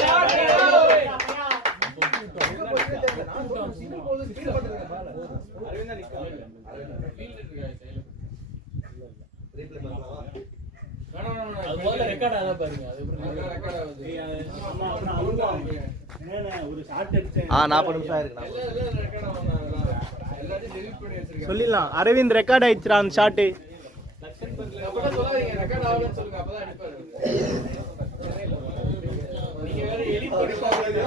சிங்கிள் போல் ஸ்பீட் பண்றேன் பால் அரவிந்தா நிக்கலாம் ஃபீல்ட் இருக்கு சைடுல ரீப்ளே பண்ணலாமா அது முதல்ல ரெக்கார்ட் ஆகாத பாருங்க அது எப்படி ரெக்கார்ட் ஆகுது ஒரு ஷாட் அடிச்சேன் 40 நிமிஷம் ஆயிருக்கு எல்லாம் ரெக்கார்ட் ஆகுது எல்லாத்தையும் டெலீட் பண்ணி வச்சிருக்கேன் சொல்லிடலாம் அரவிந்த் ரெக்கார்ட் ஆயிடுச்சுடா அந்த ஷாட்டு அப்பதான் சொல்லாதீங்க ரெக்கார்ட் ஆகலன்னு சொல்லுங்க அப்பதான் அடிப்பாரு நீங்க வேற எடிட் பண்ணி பாருங்க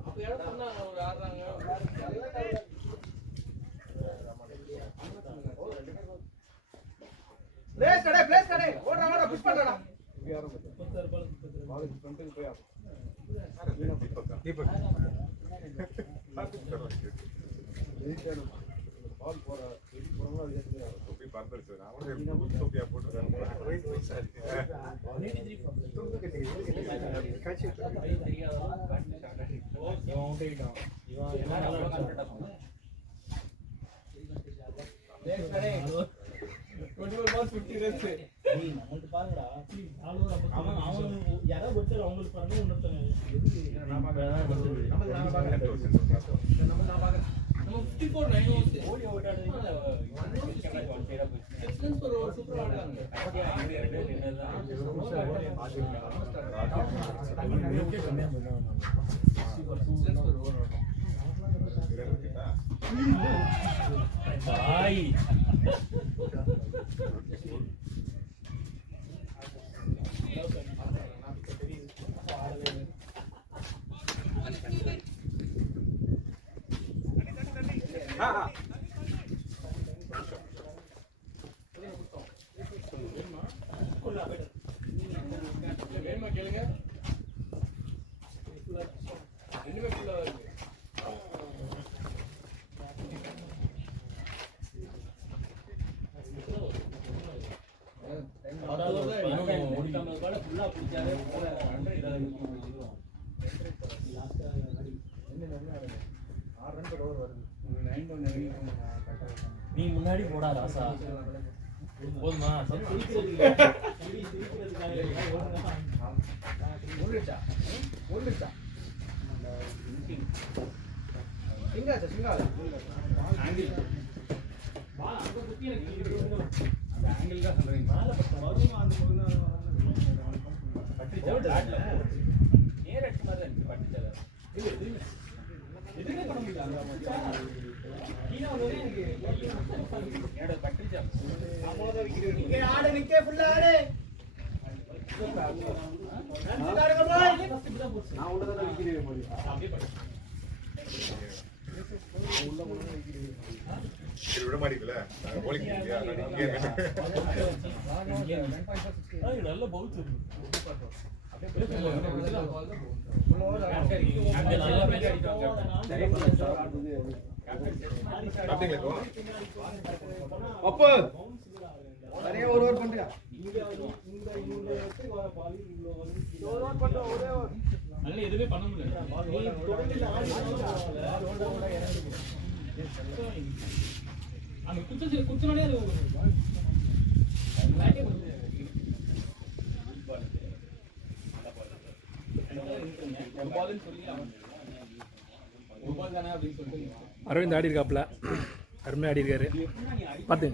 அப்ப யாரும் சொன்னாங்க ஒரு ஆடுறாங்க பிளேஸ் கடை ஓடுறா புஷ் பண்றடா பால் ஃப்ரண்ட்டுக்கு போய் தீபக் பால் போற தொப்பி பறந்துருச்சு அவனே தொப்பியா போட்டுருக்காங்க வேணுமா கேளுங்க ரெண்டுமே ஃபுல்லா இருக்கு நீ முன்னாடி போடா ராசா போதுமா விட மாட்டீங்களா போலிங் நல்ல பவுல்ஸ் அப்போ நிறைய ஒரு ஓவர் பண்றியா நல்ல எதுவுமே பண்ண முடியல அங்க குச்சனோடே அது அரவிந்த் ஆடி இருக்காப்ல அருமையாக ஆடி இருக்காரு பார்த்து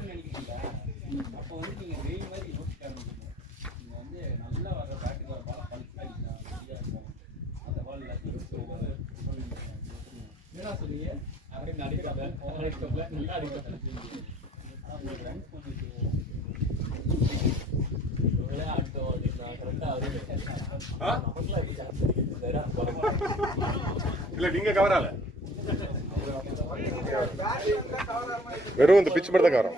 அப்போ வந்து நீங்க வெயில் மாதிரி யோசிக்க ஆரம்பிக்கணும். நீங்க வந்து நல்லா வர்ற பேட்டுக்கு வர பால பழுத்து அடிக்கலாம் அந்த பால் எல்லாத்தையும் என்னடா சொல்றீங்க அப்படின்னு அடிக்கிறாங்க நல்லா அடிக்கிறாங்க இல்ல நீங்க கவரால வெறும் இந்த பிச் மட்டும் தான் கவரம்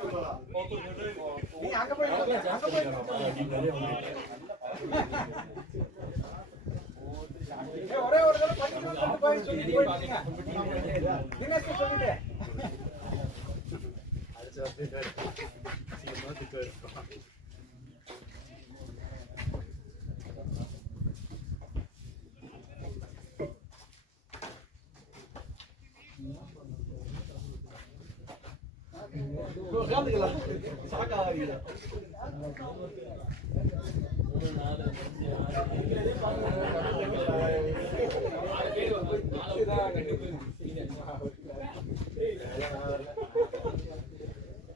ஒரே ஒரு தடவை பண்ணிட்டு போய் சொல்லிட்டேன் உட்காந்துக்கலாம் சாக்கா ஆகிறீங்க 3 4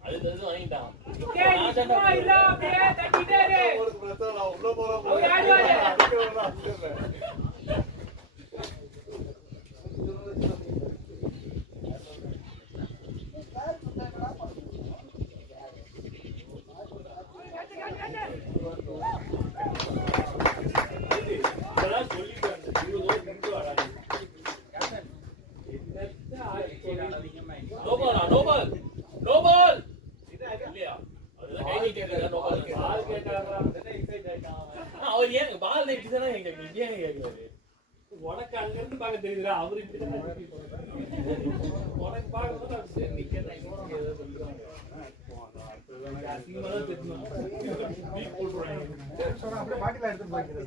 5 6 வாங்கிட்டான். இல்ல அப்படியே தட்டிட்டே இரு. ஒரு பிரச்சனை நான் உள்ள போறேன் அவர் யாரு? அவர் ஏன் பால் நெட்டிதானே கேக்குறாரு. உனக்கு அங்க இருந்து பார்க்க தெரியுதுடா, அவரு இப்படி தானே உனக்கு பார்க்கும்போது அது நிக்கிறேன். அப்படியே பாட்டில எடுத்து போய்க்கிறது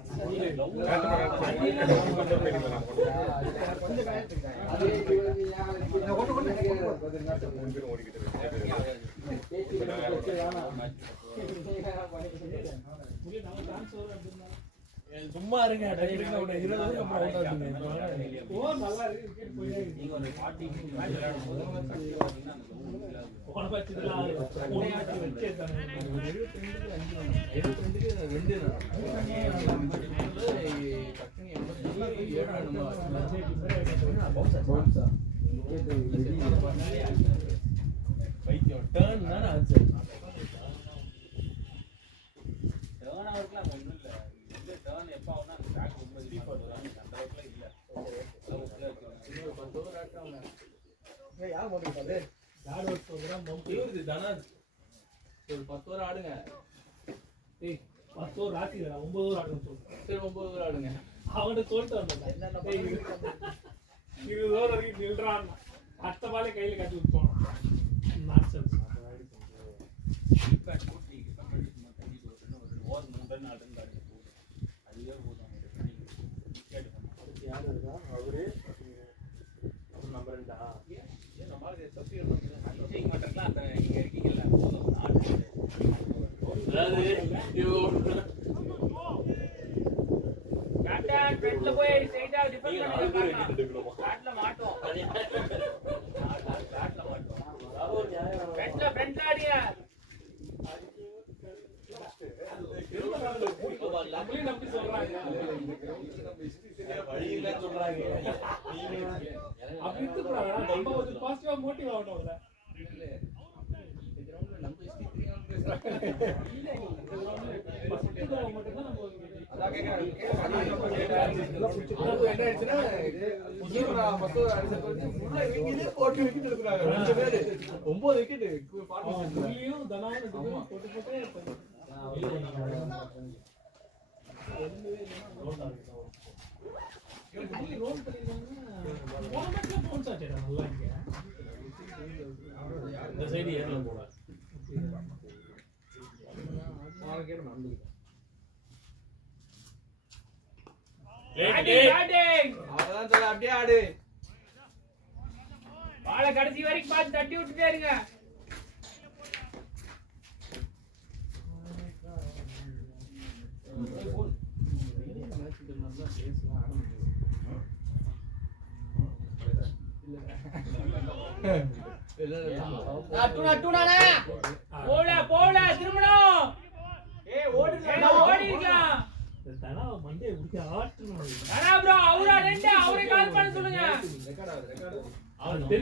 சும்மா இருங்க. 20 நல்லா இருக்கு போய் நீங்க ஒரு 40 போன பட்சத்துல மூணையாச்சு வச்சே தானே 72க்கு 2 பைத்தியம் டர்ன் தான ஆன்சர். டர்ன் ஆவர்க்குலாம் ஒண்ணும் இல்ல. இந்த டர்ன் எப்ப ஆகும்னா அந்த பேக் ரொம்ப ஸ்லீப் ஆகுது. அந்த அளவுக்குலாம் இல்ல. இன்னொரு 10 ஓவர் ஆட்றாங்க. யார் போட்டுக்கிட்டாரு யார் ஒரு ப்ரோகிராம் இவருது தனாஜ் ஒரு 10 ஓவர் ஆடுங்க. ஏய் 10 ஓவர் ஆட்டிடா 9 ஓவர் ஆடணும் சொல்றேன். சரி 9 ஓவர் ஆடுங்க. அவனை சொல்லிட்டு வந்தேன் 20 ஓவர் வரைக்கும் நில்றான். அடுத்த பாலே கையில கட்டி விட்டுவான். நான்சென்ஸ். பேக் போட்டு கம்பெனி தண்ணி போட்டு ஒரு ஓவர் 3 ரன் 4 ரன் ஆடுங்க போடு. அதுவே போதும். கேட் பண்ணு. யார் இருக்கா? அவரே நம்பர் 2 ஏன் நம்மால தப்பி அடிச்சிங்க மாட்டறலாம். அந்த இங்க இருக்கீங்கல போதும். 4 அதாவது கேப்டன் ஃப்ரண்ட்ல போய் ஸ்ட்ரைட்டா டிஃபெண்ட் பண்ணுங்க. பேட்ல மாட்டோம். பேட்ல மாட்டோம். ஃப்ரண்ட்ல அடிங்க. நம்மளே நம்பி சொல்றாங்க. வழி இல்ல சொல்றாங்க. அப்படி இருக்கக்கூடாதா? நம்ம ஒரு பாசிட்டிவா மோட்டிவ் ஆகணும்ல. இல்ல இந்த கிரவுண்ட்ல நம்ம ஹிஸ்டரி தெரியாம மட்டும்தான் நம்ம அதான் கேக்குறாங்க என்ன ஆயிடுச்சுன்னா நான் 10 ஓவர் அடிச்சது வந்து ஃபுல்லா விக்கெட் போட்டு விக்கெட் எடுக்குறாங்க 2 பேர் 9 விக்கெட் பார்ட்னர்ஷிப்ல புள்ளியும் தனாவும் போட்டு போட்டே இருப்பாங்க. ரோல் பண்ணிருக்காங்க. போன மேட்ச்ல பவுன்ஸ் ஆச்சேடா நல்லா இங்க. இந்த சைடு ஏறல போல. பேட்டிங் அதான் சொல்ல அப்படியே ஆடு பால கடைசி வரைக்கும் பாத்து தட்டி விட்டுட்டே இருங்க. போல திரும்பணும். ஓடிக்கலாம். தனா மண்டே குடிக்க ஆட்டணும். அண்ணா ப்ரோ அவரா ரெண்டு அவரே கால் பண்ண சொல்லுங்க.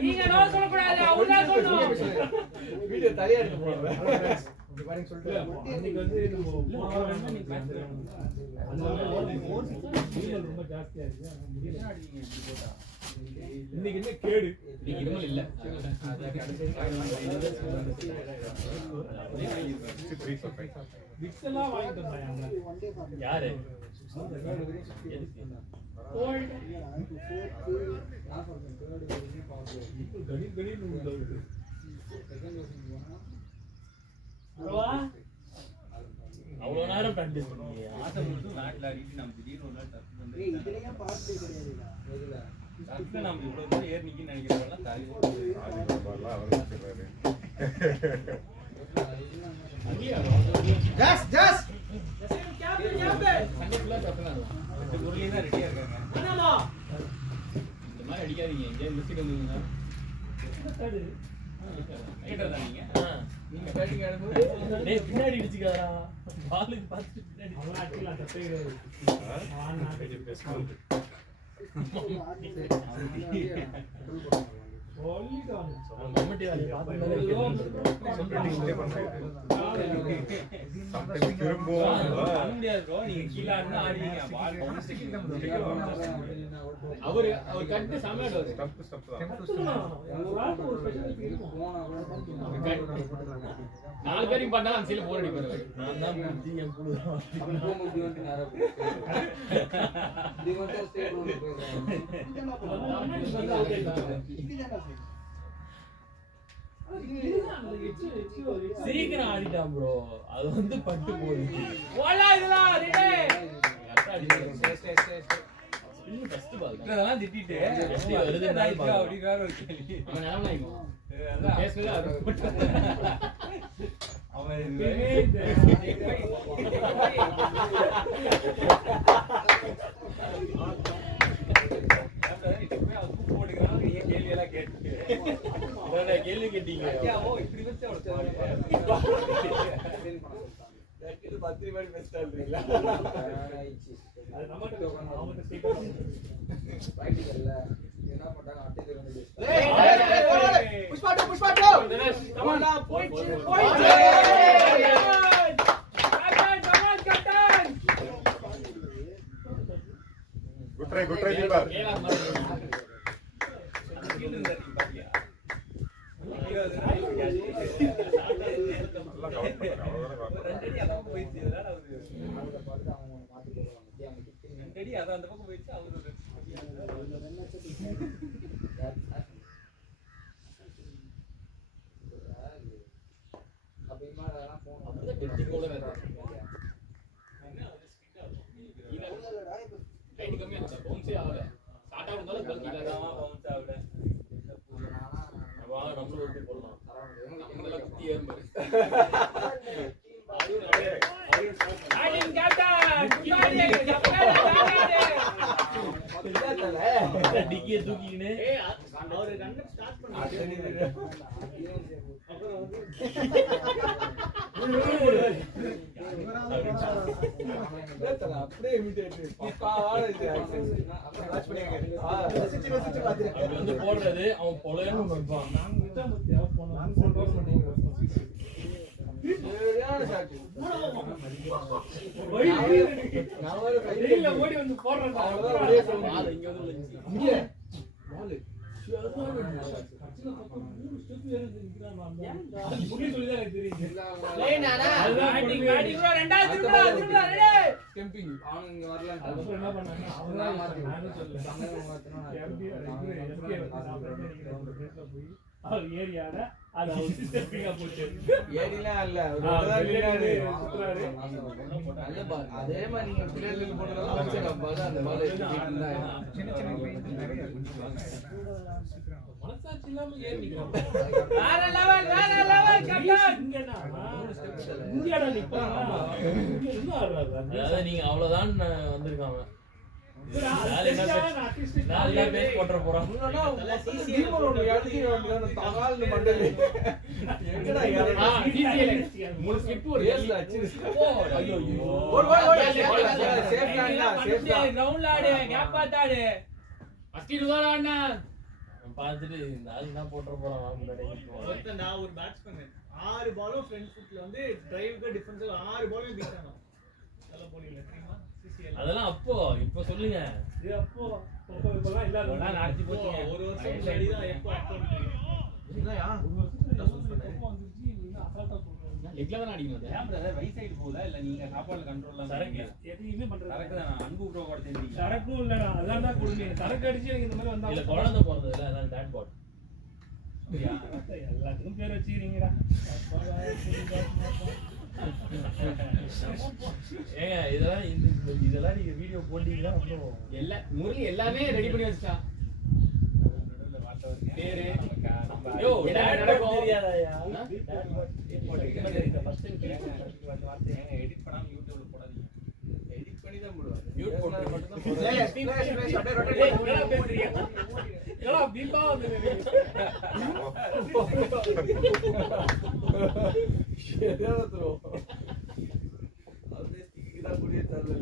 நீங்க நோ சொல்லக்கூடாது. அவரா சொல்லணும். வீடியோ தனியா எடுத்து போடுறேன் அப்படி பாருங்க சொல்லிட்டு அன்னைக்கு வந்து நம்ம போன வாரம் நீ மேட்ச் அந்த ரொம்ப ஜாஸ்தியா இருக்கு. முடியல. இன்னைக்கு என்ன கேடு? இன்னைக்கு இருமல் இல்ல. விக்ஸ் எல்லாம் வாங்கிட்டு வந்தாங்க. யாரு? கோல்ட் கணி கணி நூல் அவ்வளவு நேரம் பிராக்டிஸ் பண்ணீங்க. ஆட்டம் மட்டும் நாட்ல ஆடிட்டு நம்ம திடீர்னு ஒரு நாள் தப்பு பண்ணி இதுலயே பார்ட்டி கிடையாதுடா. சட்டுன்னு நம்ம இவ்வளவு தூரம் ஏறி நிக்கணும்னு நினைக்கிறவங்கலாம் தள்ளி போட்டு ஆதிபாபாலாம் அவர் வச்சிருக்காரு. ஜாஸ் ஜாஸ் சண்டே ஃபுல்லா தப்புனா ரெண்டு பொருளையும் தான் ரெடியா இருக்காங்க. இந்த மாதிரி அடிக்காதீங்க, எங்கேயாவது மிஸ்டேக் வந்துருந்தா கேட்டதா நீங்க? நீங்க பேட்டிங் ஆடும்போது டேய் பின்னாடி இடிச்சுக்காதடா. பாலுக்கு பார்த்துட்டு பின்னாடி. மம்முட்டி வேலையை பார்த்து Sometimes திரும்பவும் பண்ண முடியாது bro. நீங்க கீழே ஆடுனா ஆடுவீங்க. பால் bounce அவர் கட்டு சமையாடுவாரு. ஸ்டம்ப் தான். 4 பேரையும் பண்ணா அந்த சைடுல போர் அடிப்பாரு. நான் தான் புத்தி என் புழு தான். சீக்கிரம் ஆடிட்டான் ப்ரோ. அது வந்து பட்டு போகுது. போடா இதெல்லாம் டேய். இன்னும் ஃபர்ஸ்ட் பால் தான். இதெல்லாம் திட்டிட்டு எப்படி வருதுன்னு தான் இருக்கா அப்படி வேற ஒரு கேள்வி. அவன் நிலம ஆயிடும். அதான். பேசவே அது அவன் கேள்வி எல்லாம் கேட்டு என்னடா கேள்வி கேட்டீங்க? இப்படி வச்சு அவனுக்கு Pushpa two Pushpa two Good try, Deepak. அதான் அந்த பக்கம் போயிடுச்சு அவரு ரைட் கம்மியா இருந்தா பவுன்ஸே ஆகல. ஸ்டார்ட் ஆகுறதால பல்கி இல்லாம பவுன்ஸ் ஆகுது. வா நம்மளும் வந்து போடலாம். நம்மள குத்தி ஏறும்பாரு. ஆடிங் கேப்டன் குட்டாடியே ஜப்பானே டிக்கியை தூக்கிக்கினே அவரு ரன் ஸ்டார்ட் பண்ணாரு. அப்படியே இமிடேட் பக்காவான இது அப்புறம் வாட்ச் பண்ணிங்க ரசிச்சு பாத்துறேன். அப்படி வந்து போடுறது அவன் பொலையன்னு நினைப்பான். சரியான ஷாட். ஓடி வந்து போடுறாங்க. அவ்வளவுதான் அப்படியே சொல்லுங்க. பால் இங்க வந்து விழுந்துச்சு. இங்க புள்ளி சொல்லிதான் எனக்கு தெரியும். பேட்டிங் பேட்டிங் ப்ரோ ரெண்டாவது திரும்ப ரெடி ஸ்டம்பிங் அவன் இங்க வரலாம். அதுக்கப்புறம் என்ன பண்ணாங்க? அவங்க தான் நானும் சொல்லல. அவர் ஏரியால அது அவர் சிஸ்டப்பிங்கா போச்சு. ஏடிலாம் இல்ல ஒரு தான் நின்னாரு. சுத்துறாரு. நல்ல பால். அதே மாதிரி நீங்க பிளேயர்ல போடுறதெல்லாம் அவசியம் பால் அந்த பால் சின்ன மனசாட்சி இல்லாம ஏறி நிக்கிறான். வேற லெவல் கேப்டன் இங்கடா இந்தியாடா நிப்பாங்க. இங்க என்ன ஆடுறாரு? அதாவது நீங்க அவ்வளவுதான் வந்திருக்காங்க. நாலு என்ன பேஸ் போட்டுற போறான். மூணு ஸ்கிப் ஒரு ஐயோ சேஃப் கிரவுண்ட்ல ஆடு கேப் பார்த்தாடு ஃபர்ஸ்ட் இதுதான் அண்ணா. பார்த்துட்டு இந்த ஆள் என்ன போட்டுற போறான் முன்னாடி. ஒருத்தன் நான் ஒரு பேட்ஸ்மேன் 6 பாலும் ஃப்ரண்ட் ஃபுட்ல வந்து டிரைவ்க்கு டிஃபென்ஸ்ல 6 பாலும் பீட்டானோ. நல்ல போலிங் தெரியுமா? சிசிஎல் அதெல்லாம் அப்போ இப்ப சொல்லுங்க. இது அப்போ இப்போலாம் இல்ல ஒண்ணா நடத்தி போச்சீங்க. ஒரு வருஷம் முன்னாடி தான் எப்போ அப்போ என்னயா லெக்ல தான் அடிக்கணும். ஏன் பிரதர் ரைட் சைடு போகுதா இல்ல நீங்க சாப்பாடு கண்ட்ரோல்ல சரக்கு எதையுமே பண்றது சரக்கு தான் அன்பு ப்ரோ கூட தெரிஞ்சீங்க. சரக்கும் இல்ல அதான் தான் கொடுங்க. சரக்கு அடிச்சு எனக்கு இந்த மாதிரி வந்தா இல்ல குழந்தை பிறந்தது இல்ல அதான் டேட் பாட். எல்லாத்துக்கும் பேர் வச்சுக்கிறீங்கடா. ஏங்க இதெல்லாம் இதெல்லாம் நீங்க வீடியோ போட்டீங்கன்னா அப்புறம் முரளி எல்லாமே ரெடி பண்ணி வச்சிட்டான். பேரு யோ என்ன டேட் நடக்கும் தெரியாதாயா எடிட் பண்ணாம யூடியூப்ல போடாதீங்க. எடிட் பண்ணி தான் போடுவாங்க. மியூட் போட்டு மட்டும் தான் அப்படியே ஸ்டிக்கு தான் கூடிய தரல.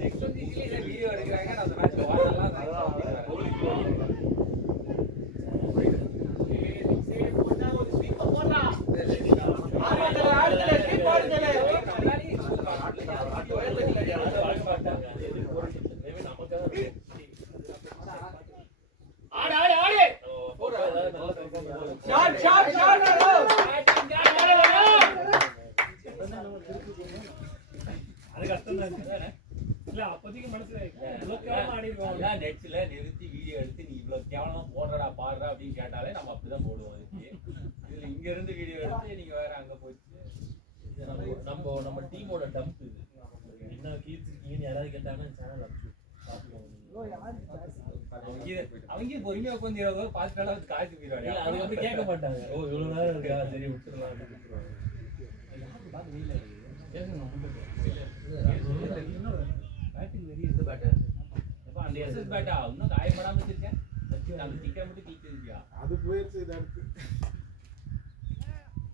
நெக்ஸ்ட் வந்து இதுல வீடியோ எடுக்கறாங்க. நான் அந்த மேட்ச் வாடலாம். அது கஷ்டம் தான் இல்ல அப்போதைக்கு மனசுல நெட்ல நிறுத்தி வீடியோ எடுத்து நீ இவ்வளவு கேவலமா போடுறடா பாடுறா அப்படின்னு கேட்டாலே நம்ம அப்படிதான் போடுவோம். அதுக்கு இதுல இங்க இருந்து வீடியோ எடுத்து நீங்க வேற அங்க போயிட்டு நம்ம டீமோட டம்ப் இது என்ன கீழ்ஸ் இருக்கீங்கன்னு யாராவது கேட்டாங்கன்னா சேனல் அப்சு அவங்க பொறுமையா உட்காந்து 20 பேர் பார்த்துட்டாலும் அது காய்ச்சி போயிடுவாங்க. இல்ல அது வந்து கேட்க மாட்டாங்க. ஓ இவ்வளவு நேரம் இருக்கா சரி விட்டுறலாம் அப்படின்னு விட்டுருவாங்க. அந்த எஸ்எஸ் பேட்டா இன்னும் காயப்படாம வச்சிருக்கேன். அந்த டிக்கெட் மட்டும் கீச்சிருக்கியா? அது போயிடுச்சு இது அடுத்து.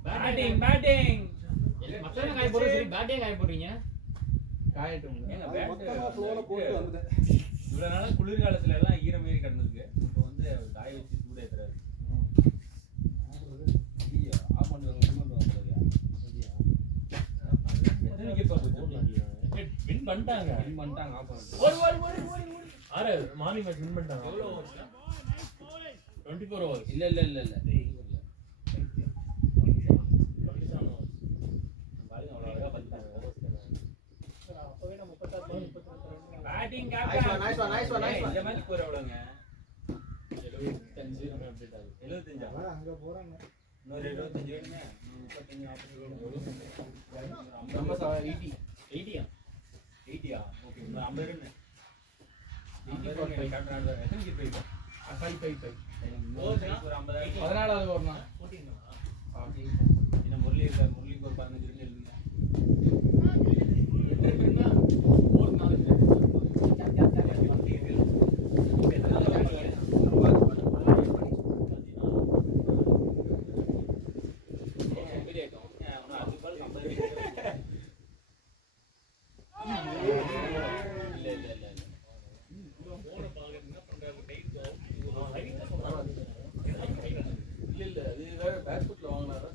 பேட்டிங் மத்தவங்க காய போடுறது சரி பேட்டிங் காய போடுறீங்க. காயட்டும். ஏங்க அது பேட் மொத்தமா ஃப்ளோல போட்டு வந்துட்டேன். இவ்வளவு நாளா குளிர்காலத்துல எல்லாம் ஈரம் மீறி கிடந்திருக்கு. இப்போ வந்து காய வச்சு சூட ஏத்துறாரு. ஐயா ஆஃப் பண்ணுவாங்க எத்தனை விக்கெட் போச்சு? வின் பண்ணிட்டாங்க. வின் பண்ணிட்டாங்க. ஆஃப் பண்ணுங்க. ஓடி ஆறு மார்னிங் மேட்ச் வின் பண்ணிட்டாங்க. எவ்வளவு ஓவர்ஸ்? 24 ஓவர்ஸ். இல்ல பாருங்க அவ்வளவு அழகா பண்ணிட்டாங்க. அப்பவே நம்ம 36 பேட்டிங் Nice one. இந்த மேட்ச் ஸ்கோர் எவ்வளவுங்க? 75 அப்டேட் ஆகுது. 75. அதான் அங்க போறாங்க. இன்னொரு 25 வேணுமே. 35 40 நம்ம 80. 80 ஓகே. இன்னும் 50 ரன். 80 கேப்டன் ஆடுறாரு. எத்தனை விக்கெட் போயிருக்கு? 5. ஒரு 50 14வது ஓவர்னா. இன்னும் முரளி இருக்கார். முரளிக்கு ஒரு 15 ரன் எழுதுங்க. இல்ல அது வேற பேக் ஃபுட்ல வாங்குனாரா?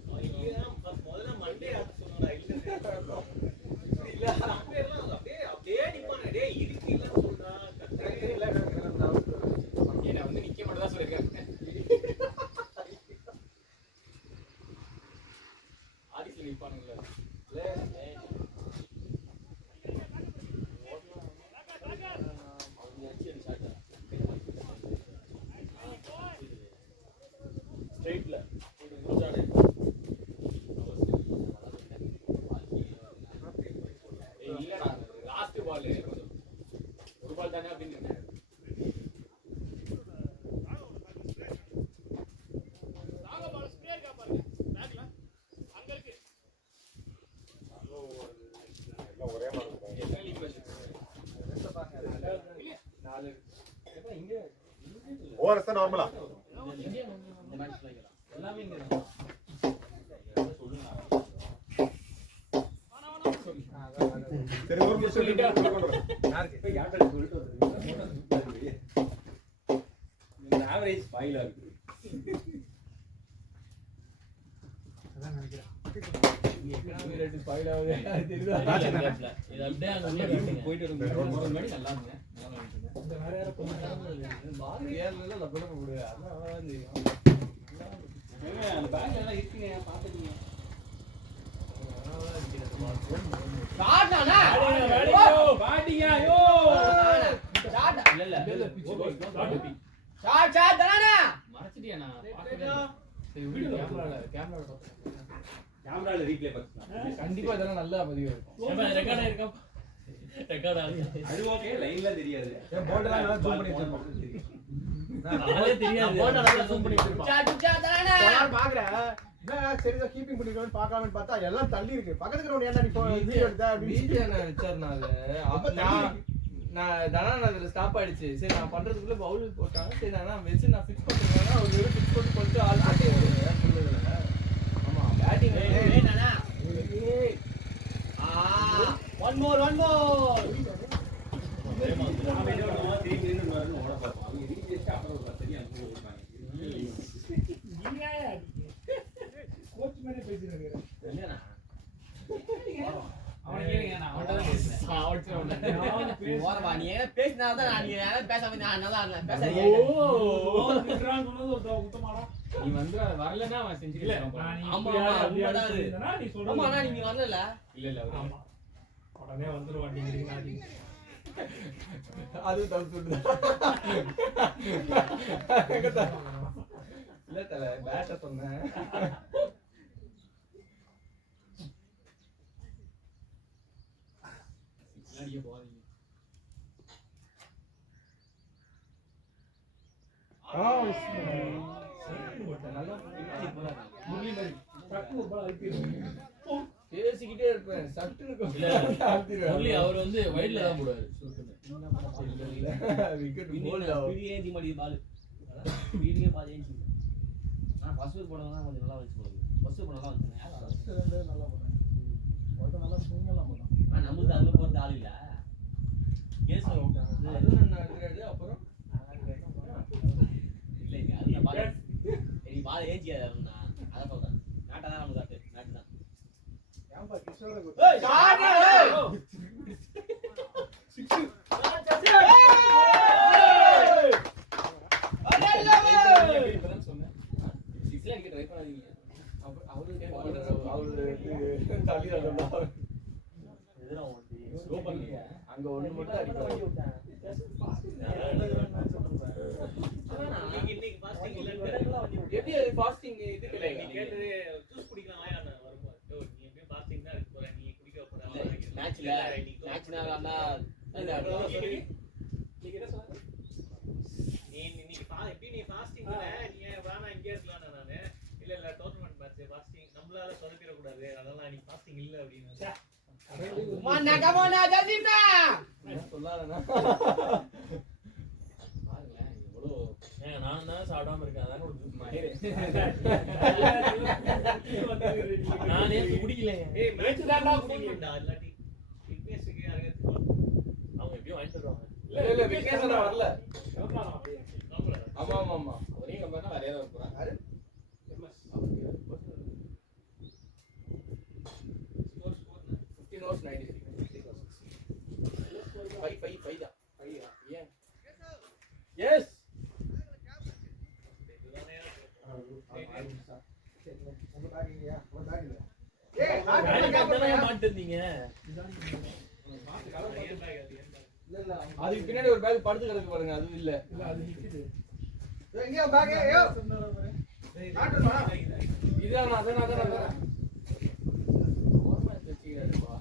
ஸ்ட்ரைட்ல குச்சாடே இல்லடா லாஸ்ட் பால் ஒரு பால் தானே அப்படின்னு எல்லாம் ஒரே மாதிரி ஓவர்ஸ் தான் நார்மலா எல்லாமே இங்க சரி ஒரு நிமிஷம் ஆவரேஜ் ஃபைல் ஆகுது. இது அப்படியே அங்க உள்ள கட்டுங்க. போயிட்டு வரும்போது முன்னாடி நல்லா இருந்தேன். அந்த பேக்ல எல்லாம் இருக்குங்க பாத்துட்டீங்க. பாட்டியா யோ மறைச்சிட்டியாண்ணா? கேமரால ரீப்ளே பார்த்துக்கலாம். கண்டிப்பா இதெல்லாம் நல்ல பதிவு இருக்கும். ரெக்கார்ட் ஆயிருக்கா? ரெக்கார்ட் ஆகுது. அது ஓகே, லைன்ல தெரியாது. என் போட்டெல்லாம் நல்லா zoom பண்ணி வச்சிருப்போம். நானே தெரியாது. போட்டோ நல்லா zoom பண்ணி வச்சிருப்போம். சா தானே நான் பாக்குறேன். என்ன சரிதா கீப்பிங் பண்ணிக்கணும்னு பார்க்கலாம்னு பார்த்தா எல்லாம் தள்ளி இருக்கு. பக்கத்துல இருக்கிறவங்க ஏன்டா நீ வீடியோ எடுத்தா வீடியோ நான் வச்சிருந்தாங்க. நான் தானே அதுல ஸ்டாப் ஆயிடுச்சு. சரி நான் பண்றதுக்குள்ள பவுல் போட்டாங்க. சரி நான் வெச்சு நான் ஃபிக்ஸ் பண்ணிட்டேன்னா அவர் வெறும் ஃபிக்ஸ் பண்ணிட்டு ஆல் பாட்டு. ஆமா பேட்டிங் ஏய் நானா ஒன் மோர் கோச் மாதிரி பேசிறாரு. ஓரமா நீ என்ன பேசினாதான் நான் நீ பேசாம நான் நல்லா இல்ல பேச நீ வந்து வரலன்னா அவன் செஞ்சிருக்கான். ஆமா உண்மைதான் நீ ஆமா ஆனா நீங்க வரல இல்ல ஆமா உடனே வந்துருவாங்க. அது தப்பு இல்ல தல பேட்ட சொன்னேன். அடிக்க போகாதீங்க. பேசிக்கிட்டே இருப்பேன் சட்டுன்னு முரளி அவர் வந்து வைட்ல தான் போடுவாரு. விக்கெட் வீடியோ மாடி பால் வீடியோ பாதேஞ்சி நான் ஃபர்ஸ்ட் போனதா கொஞ்சம் நல்லா வந்துச்சு போல. ஃபர்ஸ்ட் போன நல்லா வந்துச்சு. ஃபர்ஸ்ட் ரெண்டு நல்லா போறேன். ஒருத்த நல்லா ஸ்விங் எல்லாம் போறான். நான் நமக்கு அதுல போறது ஆள் இல்ல. கேஸ் அவுட் ஆனது. அது நான் அப்புறம் இல்ல இல்ல அது நான் பால் நீ பால் ஏஞ்சி அத சொல்றேன். நாட்டா தான் நமக்கு நாட்டு தான். ஏன்பா கிஷோர ஏய் ஷாட் ஏய் இப்பதான் சொன்னேன். சிக்ஸ்ல அடிக்க ட்ரை பண்ணாதீங்க. அவரு தள்ளி வரணும். எதுனா ஓட்டி ஸ்லோ பண்ணீங்க. அங்க ஒண்ணு மட்டும் அடிக்க. நீங்க இன்னைக்கு ஃபாஸ்டிங் இல்ல எப்படி அது ஃபாஸ்டிங் இது இல்ல நீ கேட்டது ஜூஸ் குடிக்கலாம் ஆயா நான் வரும்போது ஓ நீ எப்படி ஃபாஸ்டிங் தான் இருக்க போற நீ குடிக்க போற மேட்ச்ல ஆனா நீ என்ன சொன்ன நீ இன்னைக்கு எப்படி நீ ஃபாஸ்டிங் இல்ல நீ வேணா இங்கே இருக்கலாம் நானு இல்ல டோர்னமென்ட் மேட்ச் ஃபாஸ்டிங் நம்மளால சொதப்பிர கூடாது அதனால நீ ஃபாஸ்டிங் இல்ல அப்படினா மண்ணா கமோனா ஜசிம்னா சொல்லாதனா பாருங்களேன் எவ்வளவு நானும் தான் சாப்பிடாம இருக்கேன். அதான் ஒரு மயிரே நான் நேத்து குடிக்கலைங்க. ஏய் மேட்ச் தான்டா குடிக்கணும்டா இல்லாட்டி ஃபிட்னஸ்க்கு யாருக்கு அவங்க எப்படியும் வாங்கிட்டு வருவாங்க. இல்ல விக்னேஷ் வரல. கிளம்பலாம் அப்படியே. ஆமா ஒரே கம்பெனினா வேற ஏதாவது போறான். யாரு? Score 15 overs 93. 5 தான். ஏன்? எஸ். உங்க பேக் இல்லையா? உங்க பேக் இல்ல. வேலைக்கு தானே மாட்டிருந்தீங்க. இல்ல அதுக்கு பின்னாடி ஒரு பேக் படுத்து கிடக்கு பாருங்க அது இல்ல. இல்ல அது நிக்குது. எங்க பேக் ஏயோ சொன்னாரா பாரு. நாட்டுமா இதான் அதான் ஓரமா வச்சிக்கிறாருப்பா.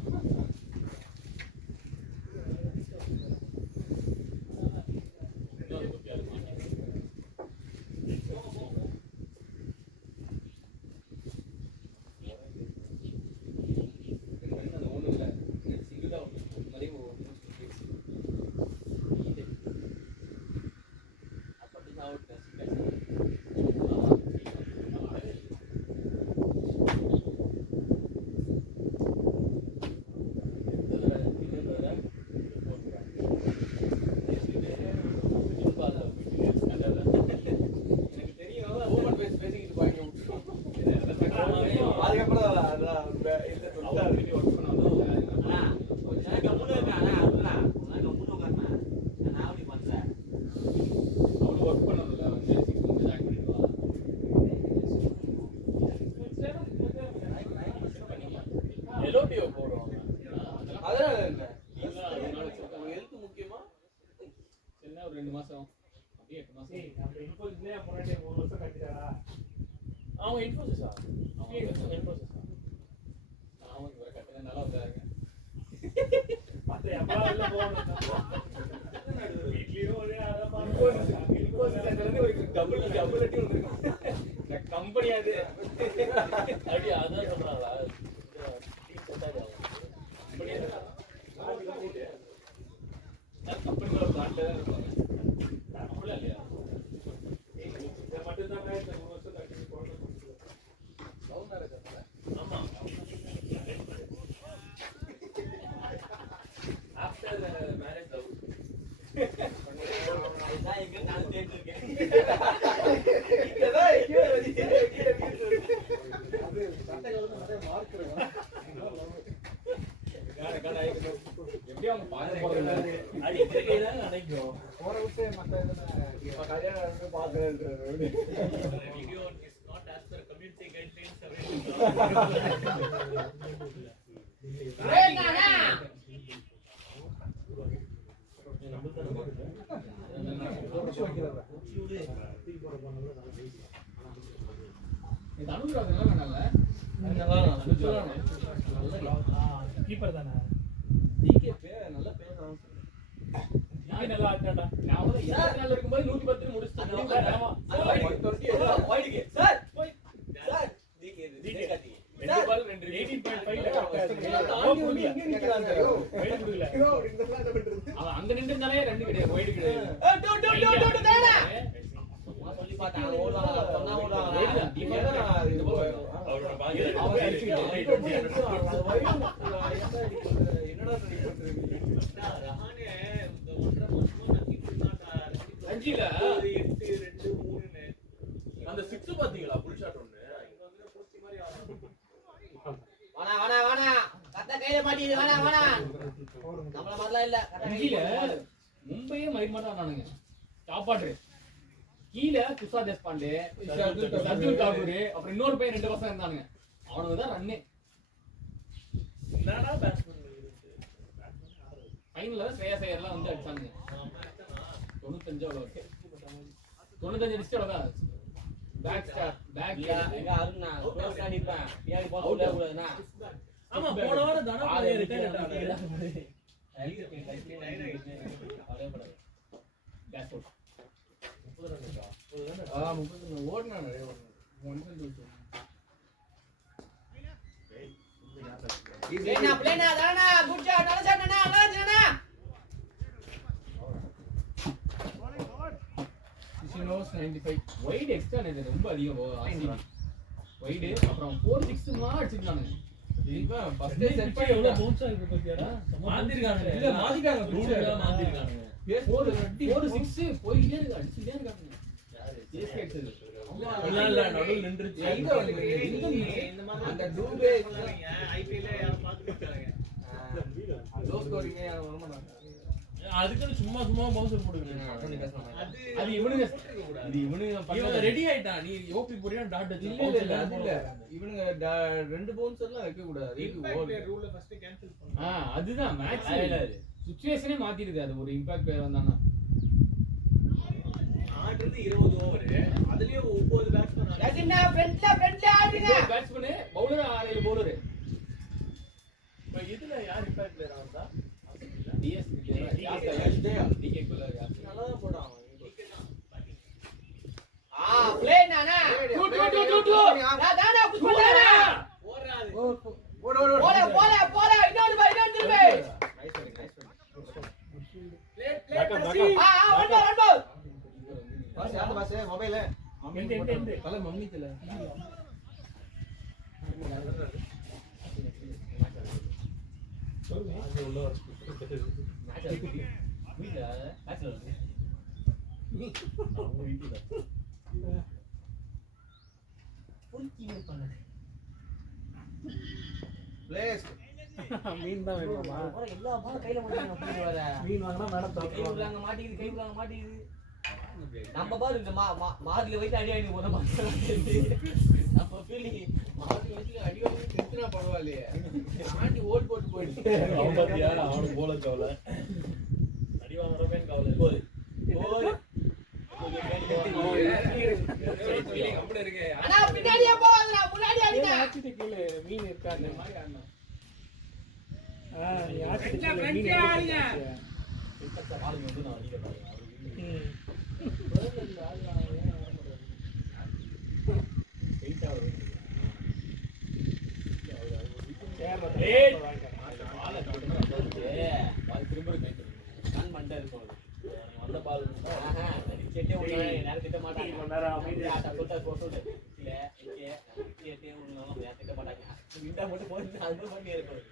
அவங்க இன்ஃபோசிஸா? அவங்க இன்ஃபோசிஸா? நான் அவங்க கட்டல நல்லா வந்தாங்க. மத்த எப்பா இல்ல போகணும் வீட்லயும் ஒரே அத டபுள் அடி வந்துருக்கு கம்பெனி அது அடி அதான் சொல்றாங்களா கம்பெனியோட பிராண்ட்ல தான் இருப்பாங்க அப்படிலாம் இல்லையா இத மட்டும் தான் இந்த 3 வருஷம் கண்டினியூ பண்ணணும் லவ் மேரேஜ் ஆமா ஆஃப்டர் மேரேஜ் லவ் நான் எங்க நான் தேடிட்டு இருக்கேன் இதெல்லாம் கீழ வச்சு அது சட்டைகள் வந்து நிறைய மார்க் இருக்கும் எப்படி அவங்க பார்க்க போறது அது எதிர்க்கை தான் நினைக்கும் போற விட்டு மத்த இதெல்லாம் கல்யாணம் பார்க்கறது Video is not as per community guidelines. இந்த அனுராக் நல்லா வேணாம்ல கீப்பர் தானே டிகே நல்ல பேசுறான் நீ நல்லா ஆட்டாடா நான் வந்து 24 இருக்கும்போது 110 முடிச்சிட்டேன் ஓடிக்கு சார் சார் ரெண்டு பால் ரெண்டு 18.5 ல கரெக்ட்டா இருக்கு இங்க நிக்கிறாங்க வெயிட் குடுல ஹீரோ இந்த பிளான் பண்றது அவன் அங்க நின்னுனாலே ரன் கிடையாது வைட் கிடையாது சொல்லி பார்த்தாங்க ஓடுவாங்க சொன்னா ஓடுவாங்க அவரோட பாக்கி என்னடா ட்ரை பண்றீங்க ரஞ்சில 8-2-3 அந்த 6 பாத்தீங்களா புல் ஷாட் ஒன்னு வாணா கத்த கையில மாட்டிது வாணா நம்மள மாதிரிலாம் இல்ல ரஞ்சில மும்பையே மயிர்மாதான் நானுங்க சாப்பாடு கீழே துஷா தேஷ்பாண்டே சர்ஜுல் தாக்கூர் அப்புறம் இன்னொரு பையன் 2 பசங்க இருந்தானுங்க அவனுக்கு தான் ரன்னே என்னடா பேட்ஸ்மேன் ஃபைனல்ல ஸ்ரேயா ஐயர்லாம் வந்து அடிச்சாங்க 95 அவ்வளவு 95 அடிச்சு அவ்வளவுதான் பேக் ஸ்டார் பேக் எங்க அருணா க்ளோஸ் அடிப்பேன் பின்னாடி போக கூடாதுனா ஆமா போன வாரம் தான ரிட்டையர்ட் ஆனாரு கேஸ் அவுட் 30 ஓடுனா நிறைய பிளேனா தானா குட் ஷாட் நல்ல ஷாட் அண்ணா நல்லா இருந்துச்சுண்ணா சினோஸ் 95 வைட் எக்ஸ்ட்ரா இது ரொம்ப அதிகம் வைட் அப்புறம் 4-6 மா அடிச்சிட்டானுங்க இவன் ஃபர்ஸ்ட் செட் செட் பண்ணி எவ்வளவு பவுன்ஸ் ஆயிருக்கு பாத்தியாடா மாத்திருக்காங்க இல்ல மாத்திட்டாங்க ரூல்ல மாத்திருக்காங்க 4-6 போயிட்டே இருக்கு அடிச்சிட்டே இருக்காங்க யாரு சிஎஸ்கே அடிச்சது இல்ல நடுவுல நின்றுச்சு எங்க வந்து இந்த மாதிரி அந்த டூபே ஐபிஎல்ல யாரும் பாத்துட்டு இருக்காங்க லோ ஸ்கோரிங் யாரும் வர மாட்டாங்க அதுக்குன்னு சும்மா பவுன்சர் போடுங்க அது இவனுங்க இது இவனுங்க இவன் பண்ணது ரெடி ஆயிட்டான் நீ ஓபி போறியா டாட் இல்ல அது இல்ல இவனுங்க 2 பவுன்சர்லாம் வைக்க கூடாது இம்பாக்ட் ரூல்ல ஃபர்ஸ்ட் கேன்சல் பண்ணு அதுதான் மேட்ச் சிச்சுவேஷனே மாத்திடுது அது ஒரு இம்பாக்ட் பிளேயர் வந்தானா ஆடுறது 20 ஓவர் அதுலயே 9 பேட்ஸ்மேன் ரஜினா ஃப்ரண்ட்ல ஆடுங்க பேட்ஸ்மேன் பவுலர் 6 பவுலர் இப்போ இதுல யார் இம்பாக்ட் பிளேயர் ஆவதா டிஎஸ் டிகே குள்ள நல்லா தான் போறான் பிளேனானா டூ தானா புஷ் பண்ணானா ஓடுறாரு போல இன்னொரு பை ஒன் பால் பாஸ் யார் பாஸ் மொபைல் எந்த தல மம்மித்துல பிளேஸ் மீன் தான் வேணுமா எல்லா பாலும் கையில மாட்டிங்க வர மீன் வாங்கினா மேடம் கை விடுறாங்க மாட்டிக்குது நம்ம பாரு இந்த மார்ல வைத்து அடி அடி போத நம்ம ஃபீலிங் மாத்தி வச்சு அடி வாங்கி நிறுத்தினா பரவாயில்லையே ஆண்டி ஓட் போட்டு போயிடுச்சு அவன் பாத்தியா அவனுக்கு போல கவலை அடி வாங்குறப்ப கவலை போய் அண்ணா பின்னாடியே போவாதடா முன்னாடி அடிடா கீழே மீன் இருக்கா அந்த மாதிரி அண்ணா நீ ஆச்சு ஆளுங்க வந்து நான் அடிக்க பாருங்க வந்த பால் நேரம் திட்ட மாட்டாங்க திட்ட மாட்டாங்க விண்டா மட்டும் போட்டு அது மட்டும் பண்ணி இருக்கும்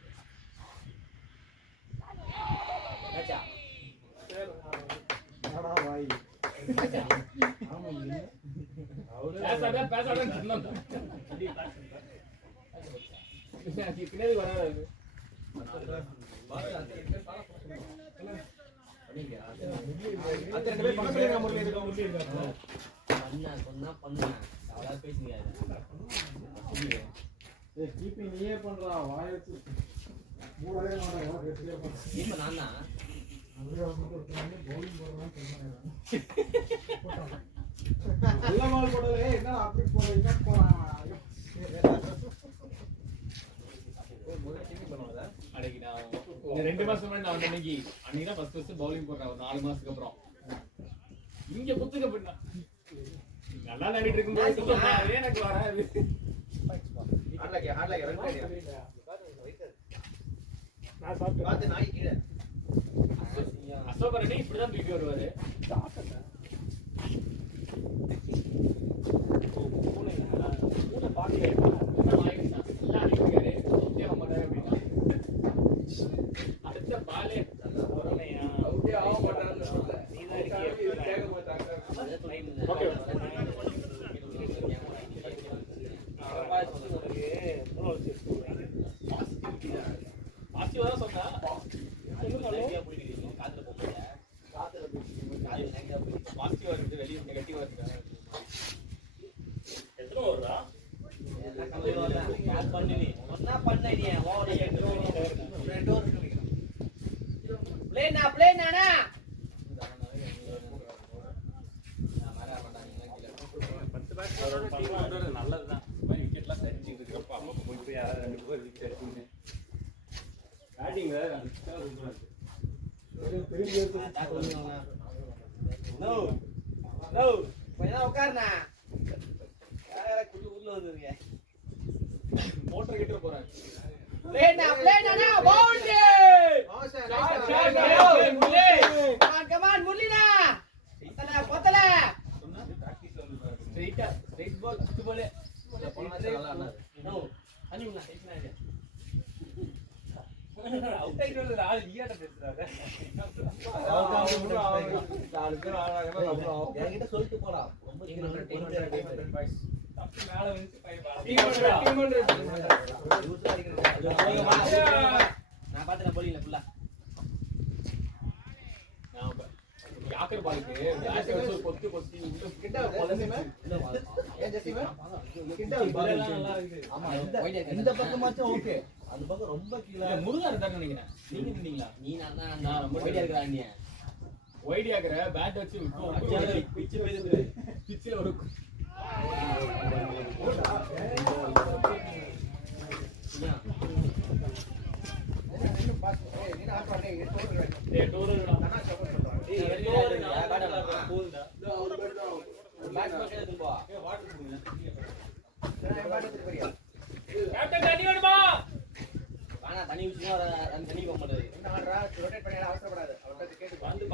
நீயே பண்றா வாயத்து மூடவே இப்ப நான் தான் நல்ல பால் போடலே என்ன அப்படி போறீங்க போறான் அன்னைக்கு நான் 2 மாசம் முன்னாடி நான் அன்னைக்கு தான் ஃபர்ஸ்ட் பவுலிங் போடுறேன் ஒரு 4 மாசத்துக்கு அப்புறம் இங்க குத்துக்க போயிட்டான் நல்லா விளையாடிட்டு இருக்கும்போது எனக்கு வராது அசோகரனே இப்படிதான் தூக்கி வருவாரு அடுத்த பாலே நல்லதுதான் விக்கெட்லாம் சரிஞ்சுட்டு இருக்கப்ப அப்ப போய் யாராவது 2 பேர் விக்கெட் எடுத்துங்க பேட்டிங் வேற மோட்டர் கிட்ட போறேன் ஸ்ட்ரைட் பால் ஃபர்ஸ்ட் பாலே அவுட் ஆயிட்டு ஆள் ஈயாட்ட பேசுறாங்க என்கிட்ட சொல்லிட்டு போலாம் ரொம்ப மேல வந்து நான் பாத்துறேன் போலில ஃபுல்லா யாக்கர் பாலுக்கு பேட் வச்சு கொத்தி கொத்தி உள்ள கிட்ட போலமே ஏன் ஜெசிமே கிட்ட நல்லா இருக்கு ஆமா இந்த பக்கமாச்சும் ஓகே அந்த பக்கம் ரொம்ப கீழ முருகா இருந்தான்னு நினைக்கிறேன் நீங்க இருந்தீங்களா நீ நான் ரொம்ப வைடியா இருக்கறா நீ வைடியா இருக்கற பேட் வச்சு பிட்ச் பேசுது பிட்ச்ல ஒரு தனி விஷயம் தண்ணி போக மாட்டாது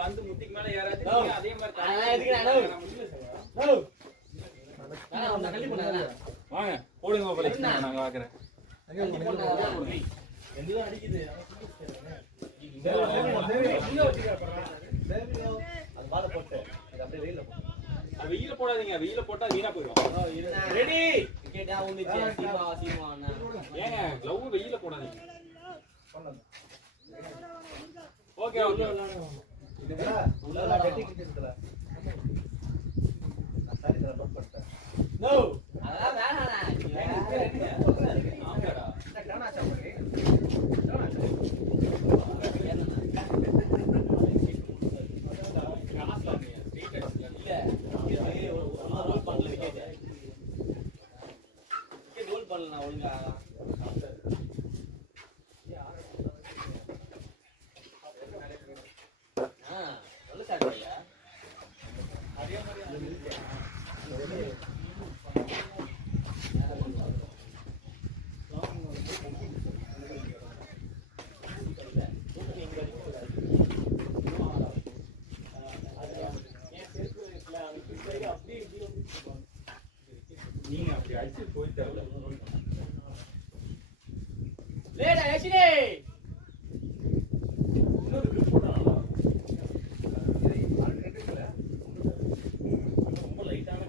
வந்து முட்டிக்கு மேல யாராச்சும் அதே மாதிரி வாங்க போடுங்க நாங்க பாக்குறேன் அடிக்குது அது பால போட்டு அப்படியே வெயில போட்டு வெயில போடாதீங்க வெயில போட்டா வீணா போயிடும் ரெடி விக்கெட்டா வந்துச்சு சீமா அண்ணா ஏங்க லவ் வெயில போடாதீங்க ஓகே ஓகே உள்ள கட்டி கிட்டதுல நான் சரி தர பட்டேன் நோ அதெல்லாம் வேணாண்ணா ஆமாடா டானா சாப்பிடுங்க அடிச்சு போயிட்டாரு. லேடா யஷினே இன்னொரு grip போட்டானா? ரொம்ப லைட்டான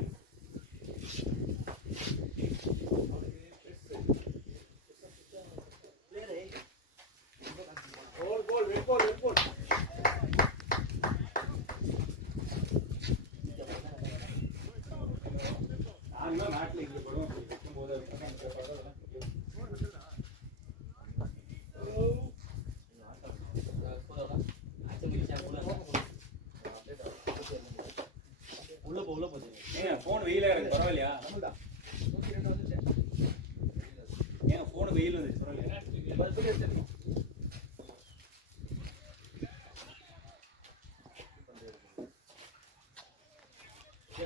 நான்லாம் நாட்டுல இங்க படம் வைக்கும்போது உள்ள போகுது ஏங்க போன் வெயிலா இருக்கு பரவாயில்லையா? ஏங்க போன் வெயில் வந்துச்சு பரவாயில்லையா?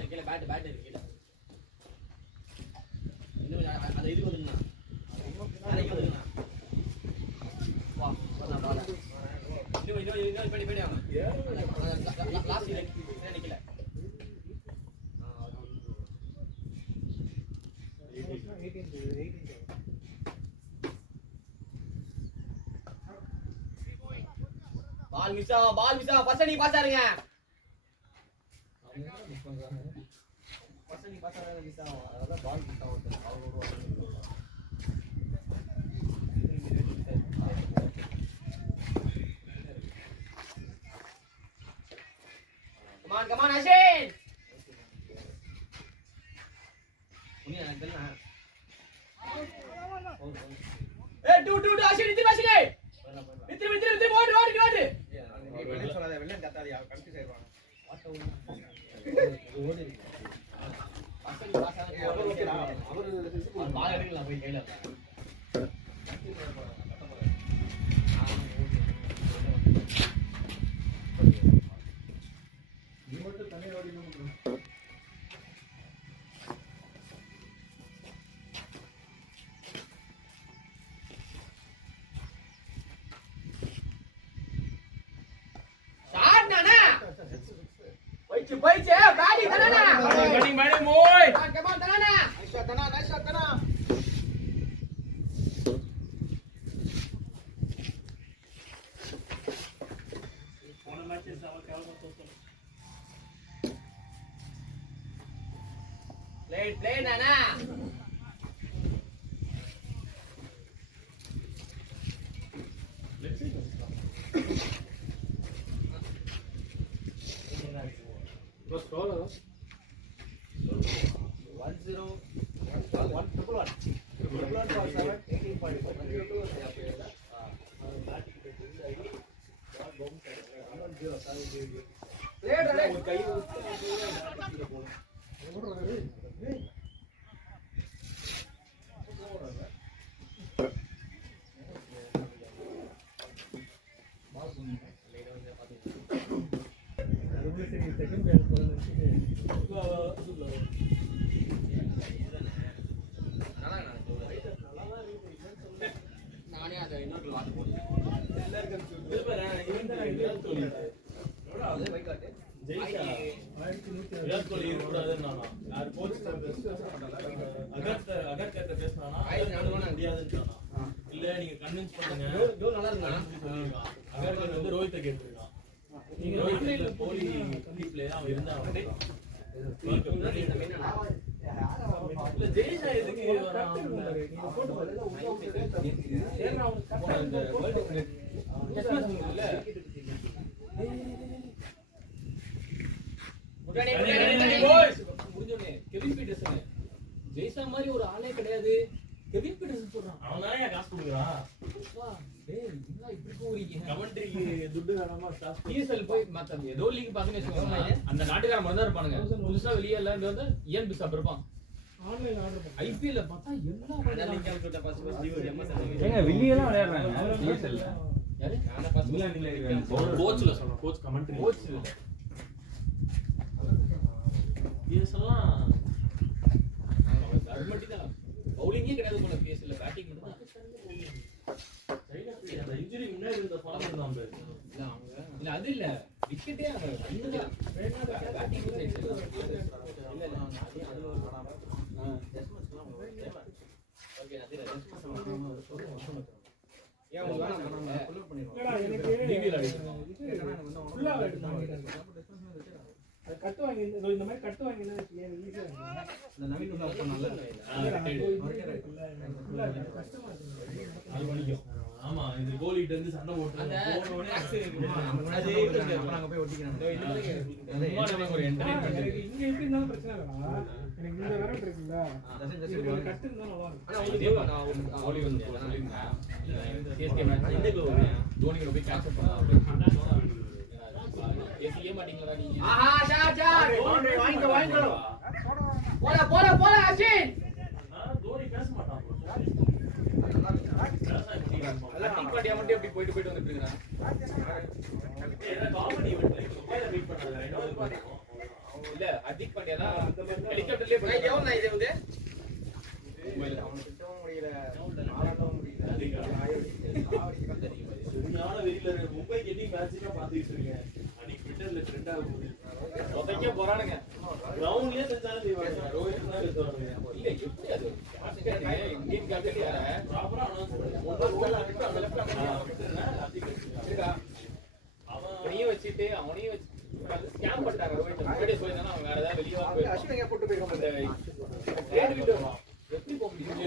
கீழே பேட் இருக்கு கீழே இன்னும் அந்த இது வந்துண்ணா நாளைக்கு வந்துண்ணா வா வரலாம் இன்னும் போயிட்டு வாங்க லாஸ்ட் நிக்கல பால் மிஸ்ஸா ஃபர்ஸ்ட் நீ பாஸ் ஆருங்க ஃபர்ஸ்ட் நீ பாஸ் ஆறங்க மிஸ் ஆகும் அதனால பால் மிஸ் ஆகும் come on Ashin உன்னை எனக்கு தெரியல ஏய் டூ Ashin நித்தி பாசினே நித்தி ஓடு வெளிய சொல்லாத வெளிய கத்தாதயா கன்ஃபியூஸ் ஆயிடுவாங்க ஓடு பசங்க பாசாங்க அவர் பால் எடுக்கலாம் போய் கையில நீ மட்டும் தனியா ஓடினு போயிச்சு பேடி தனானா பேட்டிங் மோய் கம் ஆன் தனானா நைஸ் ஷாட் தனா போன மேட்ச் அவ கேவலமா தோத்தோம். ப்ளே நானா बस कॉल है 10 நானே அதை இன்னொரு வாட்டு போடுறேன் विराट कोहली இருக்கக்கூடாதுன்னு நானா யார் கோச் அகர்கர் பேசினானா முடியாதுன்னு நானா இல்ல நீங்க கன்வின்ஸ் பண்ணுங்க நல்லா இருந்தா சொல்லிருக்கான் அகர்கர் வந்து ரோஹித்தை கேட்டிருக்கான் நீங்க ரோஹித் கோலி டீம்ல அவன் இருந்தா இல்ல ஜெயிச்சா எதுக்கு வரான் நீங்க போட்டு இந்த வேர்ல்ட் இல்ல முடிஞ்சோடனே கெவின் பீட்டர்சன் ஜெய்சா மாதிரி ஒரு ஆளே கிடையாது கெவின் பீட்டர்சன் சொல்றான் அவன் தானே காசு கொடுக்குறான் டேய் என்ன இப்படி போறீங்க கமெண்ட்ரிக்கு துட்டு வேணாமா ஸ்டாப் பிஎஸ்எல் போய் மத்த ஏதோ லீக் பாத்துன்னு வெச்சுக்கோங்க அந்த நாட்டுக்காரன் மட்டும் தான் இருப்பானுங்க புதுசா வெளிய எல்லாம் இங்க வந்து ஏன் பிசாப் இருப்பான் ஆன்லைன் ஆர்டர் ஐபிஎல்ல பார்த்தா எல்லா லிங்க் அவுட் பாஸ் ஜியோ எம்எஸ் ஏங்க வெளியலாம் விளையாடுறாங்க பிஎஸ்எல்ல யாரு நானே பாஸ் இங்கிலாந்துல இருக்காங்க கோச்ல சொல்றேன் கோச் கமெண்ட்ரி கோச் இல்ல பிஎஸ்எல்லாம் அர்மட்டி தான் பவுலிங்கே கிடையாது போல பிஎஸ்எல்ல பேட்டிங் மட்டும் தான் அந்த இன்ஜுரி முன்னாடி இருந்த ஃபார்ம் இருந்தான் பாரு இல்ல அவங்க இல்ல அது இல்ல விக்கெட்டே அவங்க பேட்டிங் இல்ல இல்ல அது ஒரு ஏன் உங்களுக்கு வேணாம் நான் ஃபுல் பண்ணிடுவோம். இல்லடா எனக்கு டிவில ஃபுல்லா அது கட்டு வாங்கி இந்த மாதிரி கட்டு வாங்கி என்ன ஈஸியா இருக்கும். இந்த நவீன் உள்ள பண்ணல. கஷ்டமா இருக்கு. அது வலிக்கும். ஆமா இது கோலிட்ட இருந்து சண்டை போட்டு அந்த போனோனே அது அப்புறம் அங்க போய் ஒட்டிக்கிறேன். சும்மா நமக்கு ஒரு என்டர்டெயின்மென்ட் எனக்கு இங்க எப்படி இருந்தாலும் பிரச்சனை இல்லடா. எனக்கு இந்த வேற இருக்குல்ல. ஜஸ்ட் ஒரு கட்டு இருந்தா நல்லா இருக்கும். ஆனா இதே நான் கோலி வந்து சொல்லிருந்தேன் சிஎஸ்கே மேட்ச் இந்த தோனி கூட போய் கேட்ச் பண்ணலாம் ஏசியே மாட்டீங்களா நீங்க ஆஹா ஷாஜா வாங்கிக்கோ. போடா அஷின். தோனி பேச மாட்டான் அட்டிக் பாண்டியா மட்டும் எப்படி போயிட்டு வந்துட்டு இருக்கான் காமெடி வெயிட் பண்றாங்க இல்ல அட்டிக் பாண்டியா தான் ஹெலிகாப்டர்லயே போய் எவ்வளவு நான் இது வந்து அவன திட்டவும் முடியல. ஆளவும் முடியல. சரியான வெயில மும்பை கெட்டிங் மேட்ச்ல பாத்துட்டு இருக்கேன் அன்னைக்கு ட்விட்டர்ல ட்ரெண்ட் ஆக போகுது சொதக்க போறானுங்க கிரவுண்ட்லயே செஞ்சாலும் செய்வாங்க ரோஹித் தான் செஞ்சாங்க இல்ல எப்படி அது கேப்டன் இந்தியன் கேப்டன் வேற ப்ராப்பரா அனௌன்ஸ் பண்ணி அவனையும் வச்சுட்டு அவனையும் வச்சு ஸ்கேம் பண்ணிட்டாங்க ரோஹித் முன்னாடியே சொல்லிருந்தானா அவன் வேற ஏதாவது வெளியே போய் அஸ்வின் எங்க போட்டு போயிருக்கான். ட்ரேட் விட்டு எப்படி போக முடியும்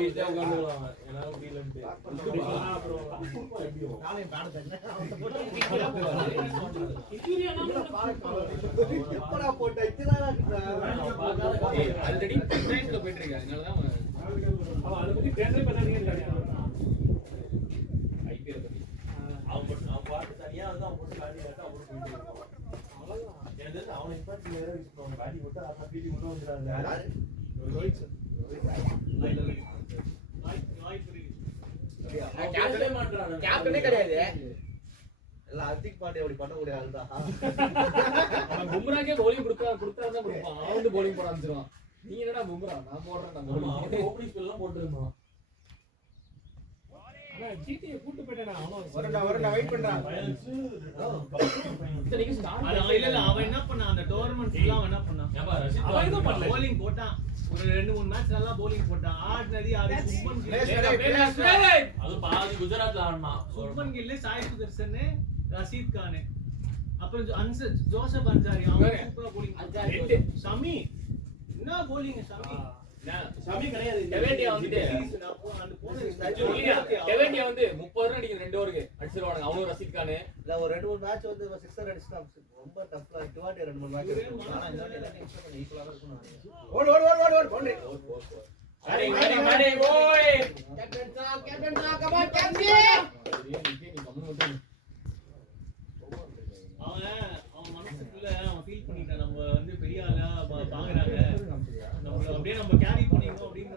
வீட்டை உட்காந்துக்கலாம் என்னால முடியலன்ட்டு நாளையும் பேட் தண்ணே. எப்படா போட்ட இதுதான் ஆல்ரெடி பிரைஸ்ல போயிட்டு இருக்கு அதனாலதான் அவன் அதை பத்தி பேசவே பண்ணாதீங்க. ஐபிஎல் பத்தி அவன் பாட்டு தனியா வந்து அவன் போட்டு காட்டி காட்டு அவன் போயிட்டு இருக்கான் எனக்கு அவனை இம்பாக்ட் வேற வச்சுக்கணும் காட்டி போட்டு அப்புறம் பீட்டி கொண்டு வந்துடுறாங்க கேப்டனே கிடையாது. எல்லாம் ஹர்திக் பாண்டியா அப்படி பண்ணக்கூடிய ஆள் தான். அவன் பும்ராக்கே bowling கொடுத்தாதான் கொடுப்பான் அவன் வந்து bowling போட ஆரம்பிச்சிருவான் நீ என்னடா பும்ரா நான் போடுறேன் நான் ஓப்பனிங் ஸ்பெல் எல்லாம் போட்டுருந்தான் ஆனா ஜிடிஏ கூட்டி போயிட்டானே அவன் வரடா வெயிட் பண்றான். இத்தனைக்கு ஸ்டார்ட் இல்ல அவன் என்ன பண்ணான் அந்த டோர்னமெண்ட் ஃபுல்லா அவன் என்ன பண்ணான் அவன் எதுவும் பண்ணல. bowling போட்டான் ஒரு 2-3 மேட்ச் நல்லா bowling போட்டான் ஆர்டினரி ஆறு சுப்மன் அது பாதி குஜராத்ல ஆடுனா சுப்மன் கில் சாய் சுதர்சன் ரஷீத் கான் அப்புறம் ஜோசப் அன்சாரி அவன் சூப்பரா bowling ஷமி என்ன bowling ஷமி ஷமி கிடையாது டெவேண்டியா வந்து அந்த போன டெவேண்டியா வந்து 30 ரன் அடிக்குது 2 ஓவருக்கு அடிச்சிருவானுங்க அவனும் ரஷீத் கான் இல்ல ஒரு 2-3 மேட்ச் வந்து 6 அடிச்சா ரொம்ப டஃப்ல டிவாட்டி 2-3 மேட்ச் ஆனா இந்த வாட்டி எல்லாரும் எக்ஸ்பெக்ட் பண்ணி ஈக்குவலா இருக்கும். ஓடு பவுண்டரி. மாடி ஓய் கேப்டன் சா கம் ஆன் கேப்டன். அவன் மனசுக்குள்ள அவன் ஃபீல் பண்ணிட்டான் நம்ம வந்து பெரிய ஆளா பாக்குறாங்க நம்ம அப்படியே நம்ம கேரி பண்ணிக்கணும் அப்படின்னு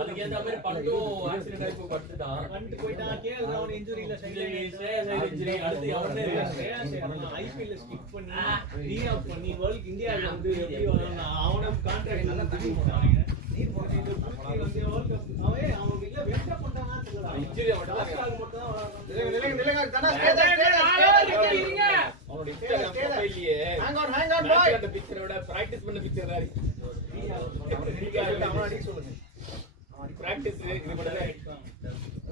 அதுக்கு ஏத்த மாதிரி பட்டும் ஆக்சிடென்ட் ஆகி போய் படுத்துட்டான் வந்துட்டு போயிட்டான் கேஎல் ராகுல் இன்ஜுரியில இன்ஜுரி அடுத்து அவனே ஐபிஎல்ல ஸ்கிப் பண்ணி ரீஆப் பண்ணி வேர்ல்ட் இந்தியால வந்து எப்படி வரணும் அவன கான்ட்ராக்ட் நல்லா தள்ளி போட்டாங்க நீர் போட்டு இந்த புள்ளி வந்து வேர்ல்ட் கப் அவன் இல்ல வெஸ்ட் பண்ணானா சொல்லலாம் இன்ஜுரி மட்டும் நிலைங்க தனா இருங்க. அவனோட இன்ஸ்டாகிராம் ப்ரொஃபைல்லையே ஹேங் ஆன் பாய். அந்த பிக்சரோட பிராக்டீஸ் பண்ண பிக்சர் தான் இருக்கு அவன அடி சொல்லுங்க. பிராக்டீஸ் இது கூட தான்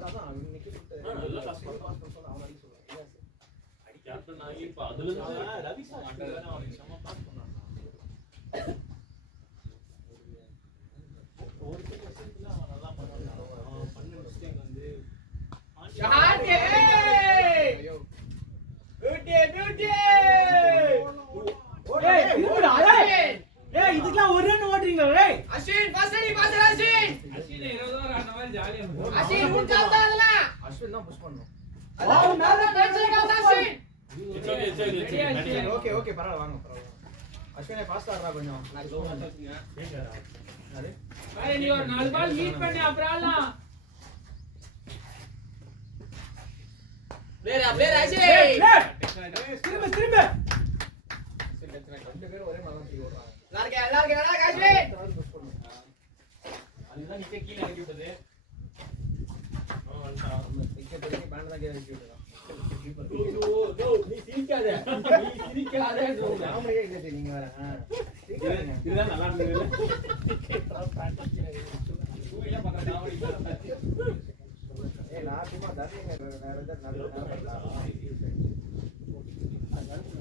அதான் இன்னைக்கு நல்ல கஷ்டம் அவன அடி சொல்லுங்க. அடி கேப்டன் ஆகி இப்ப அதுல இருந்து ரவி சாஸ்திரி வேற அவனுக்கு செம பாஸ் பண்ணான் ஒரு வருஷத்துல அவன் நல்லா பண்ணான் அவன் பண்ண மிஸ்டேக் வந்து ஷாட்டே பியூட்டி ஏய் இருடா ஏய் இதுக்குலாம் ஒரு ரன் ஓட்றீங்க ஏய் அஸ்வின் ஃபர்ஸ்ட் அஸ்வின் அஸ்வின் 20 ஓவர் ஆன மாதிரி ஜாலியா இருக்கும் அஸ்வின் முடிச்சாதான் அதெல்லாம் அஸ்வின் தான் புஷ் பண்ணனும். அதான் மேல டென்ஷன் அஸ்வின் ஓகே பரவாயில்லை வாங்க பரவாயில்லை. அஸ்வினே ஃபாஸ்ட் ஆடுறா கொஞ்சம். நான் ஸ்லோ ஆடுறேன். வேற நீ ஒரு 4 பால் லீட் பண்ணி அப்புறம் ஆடலாம் பிளேயர் அஸ்வின் திரும்ப ரெண்டு பேரும் ஒரே மாதிரி தான் ஓடுறாங்க. எல்லாரும் அஸ்வின் புஷ் பண்ணனும். அதுதான் நிச்சய கீழ இறக்கி விட்டது விக்கெட் எடுத்து பேண்ட் தான் கீழ இறக்கி விட்டுறான். நீ சிரிக்காத நாமளே இல்ல நீங்க வேற. இதுதான் நல்லா இருந்தது நான் சும்மா தண்ணி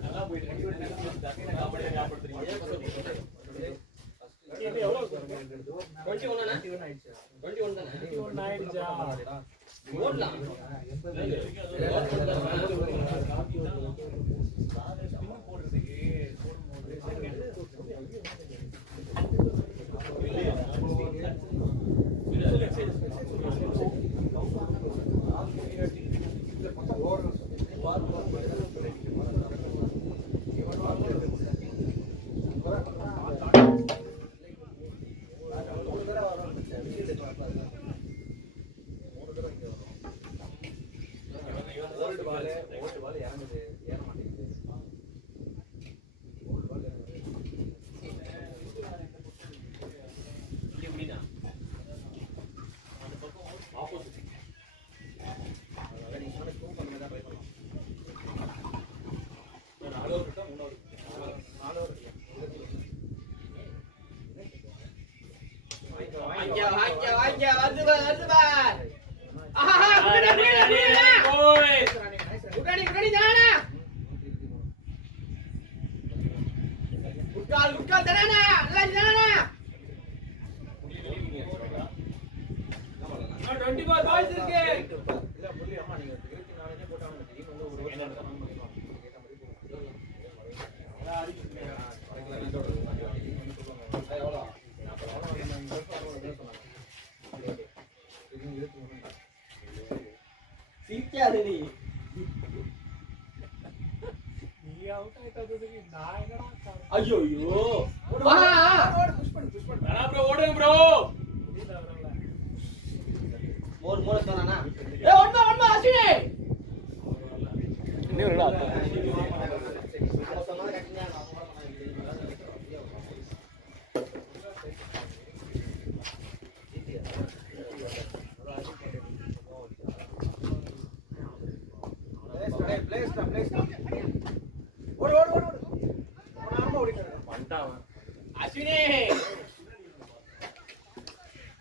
நல்லா போயிட்டு எவ்வளவு 21 ஆயிடுச்சா ஓடலாம் ஐயோ ஓடுங்க ப்ரோ மோர் சொன்னானா ஏய் ஒண்ணு அஸ்வினி இன்னொருடா அஸ்வினி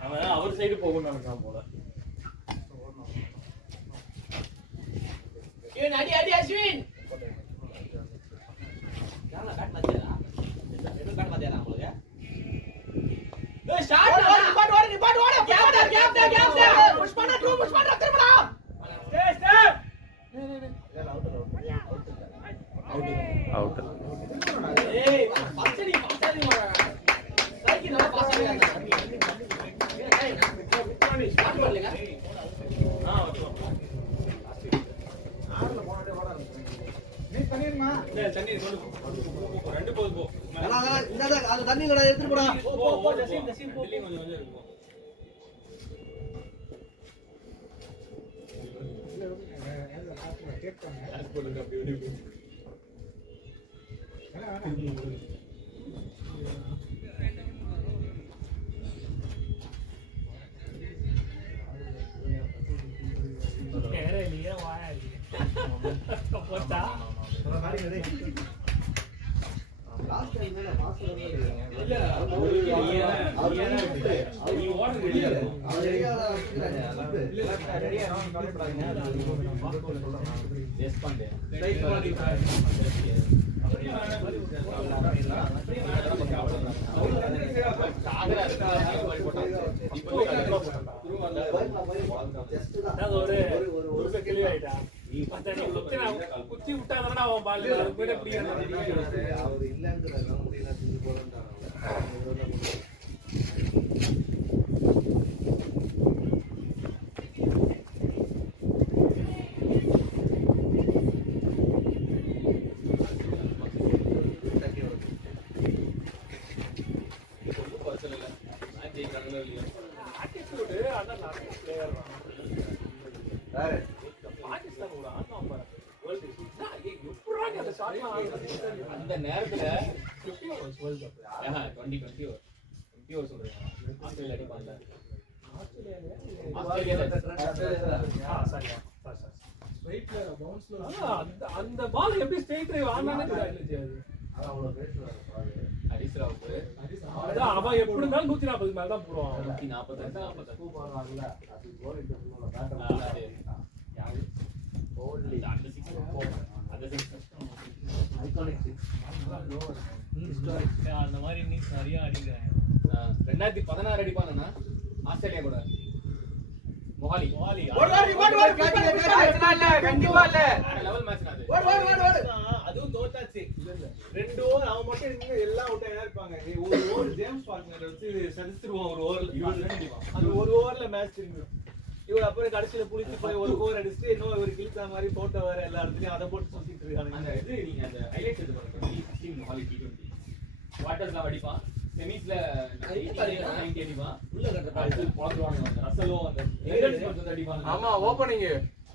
அவன் அவர் சைடு போகணும்னு நினைச்சான் போல ஏன் அடி அஸ்வின் யாரா காட் மத்தியா என்ன காட் மத்தியா உங்களுக்கு ஏய் ஸ்டார்ட் ஓடு கேப் புஷ் பண்ணா திரும்படா ஸ்டே அவுட் ஏய் பாஸ்டி மாறா சைக்கி நல்லா பாஸ் பண்ணியா ஏய் நான் ஸ்டார்ட் பண்ணலங்க ஆறுல போனதே ஓட நீ பண்ணிருமா தண்ணி சொல்லு ரெண்டு போது போ இந்த அந்த தண்ணில எடுத்து போடா போ ஜசீம் போ கொஞ்சம் கொஞ்சம் இருக்கும் லாஸ்ட் டைம் மேல பாஸ்ல இல்ல நீ ஓட முடியல அவர் ரெடியா ரவுண்ட் கால் பண்ணாங்க எஸ் பண்ணு குத்தி விட்டாதான் அவன் பால் அவர் இல்லங்கறத முடியல செஞ்சு போறாங்க அந்த நேரத்துல 50 ஓவர்ஸ் வேர்ல்ட் கப் 20 ஓவர் சொல்றேன் ஆஸ்திரேலியா அடிப்பாங்க அந்த பால் எப்படி ஸ்ட்ரைட் டிரைவ் ஆனானே தெரியல அது அவ்வளவு பேசுறாரு அடி ஆயிடுச்சுடா அவருக்கு. அதான் அவன் எப்படி இருந்தாலும் 140 மேல தான் போடுவான். 145 அந்த மாதிரி இன்னிங்ஸ் நிறைய அடிக்கிறாங்க. 2016 அடிப்பானா ஆஸ்திரேலியா கூட மொஹாலி கண்டிப்பா இல்ல லெவல் மேட்ச் அது. அதுவும் தோத்தாச்சு. 2 ஓவர் அவன் மட்டும் இருந்து எல்லாம் அவுட் ஆயா இருப்பாங்க. ஒரு ஓவர் ஜேம்ஸ் பார்ட்னர் வச்சு சதிச்சிருவான் ஒரு ஓவர்ல. அது ஒரு ஓவர்ல மேட்ச் திரும்பிடும். இவர் அப்புறம் கடைசியில புடிச்சு போய் ஒரு ஓவர் அடிச்சுட்டு இன்னும் இவர் கிழிச்ச மாதிரி போட்டோ வேற எல்லா இடத்துலயும் அதை போட்டு சுத்திட்டு இருக்காங்க. அந்த இது நீங்க அந்த ஹைலைட்ஸ் எடுத்து பாருங்க. 16 மொஹாலி T20 வாட்டர்ஸ்ல அடிப்பான். செமிஸ்ல 90 அடிப்பான். உள்ள கட்ட போடுவாங்க. ரசலோ அந்த எலிமெண்ட்ஸ் வந்து அடிப்பாங்க. ஆமா ஓபனிங்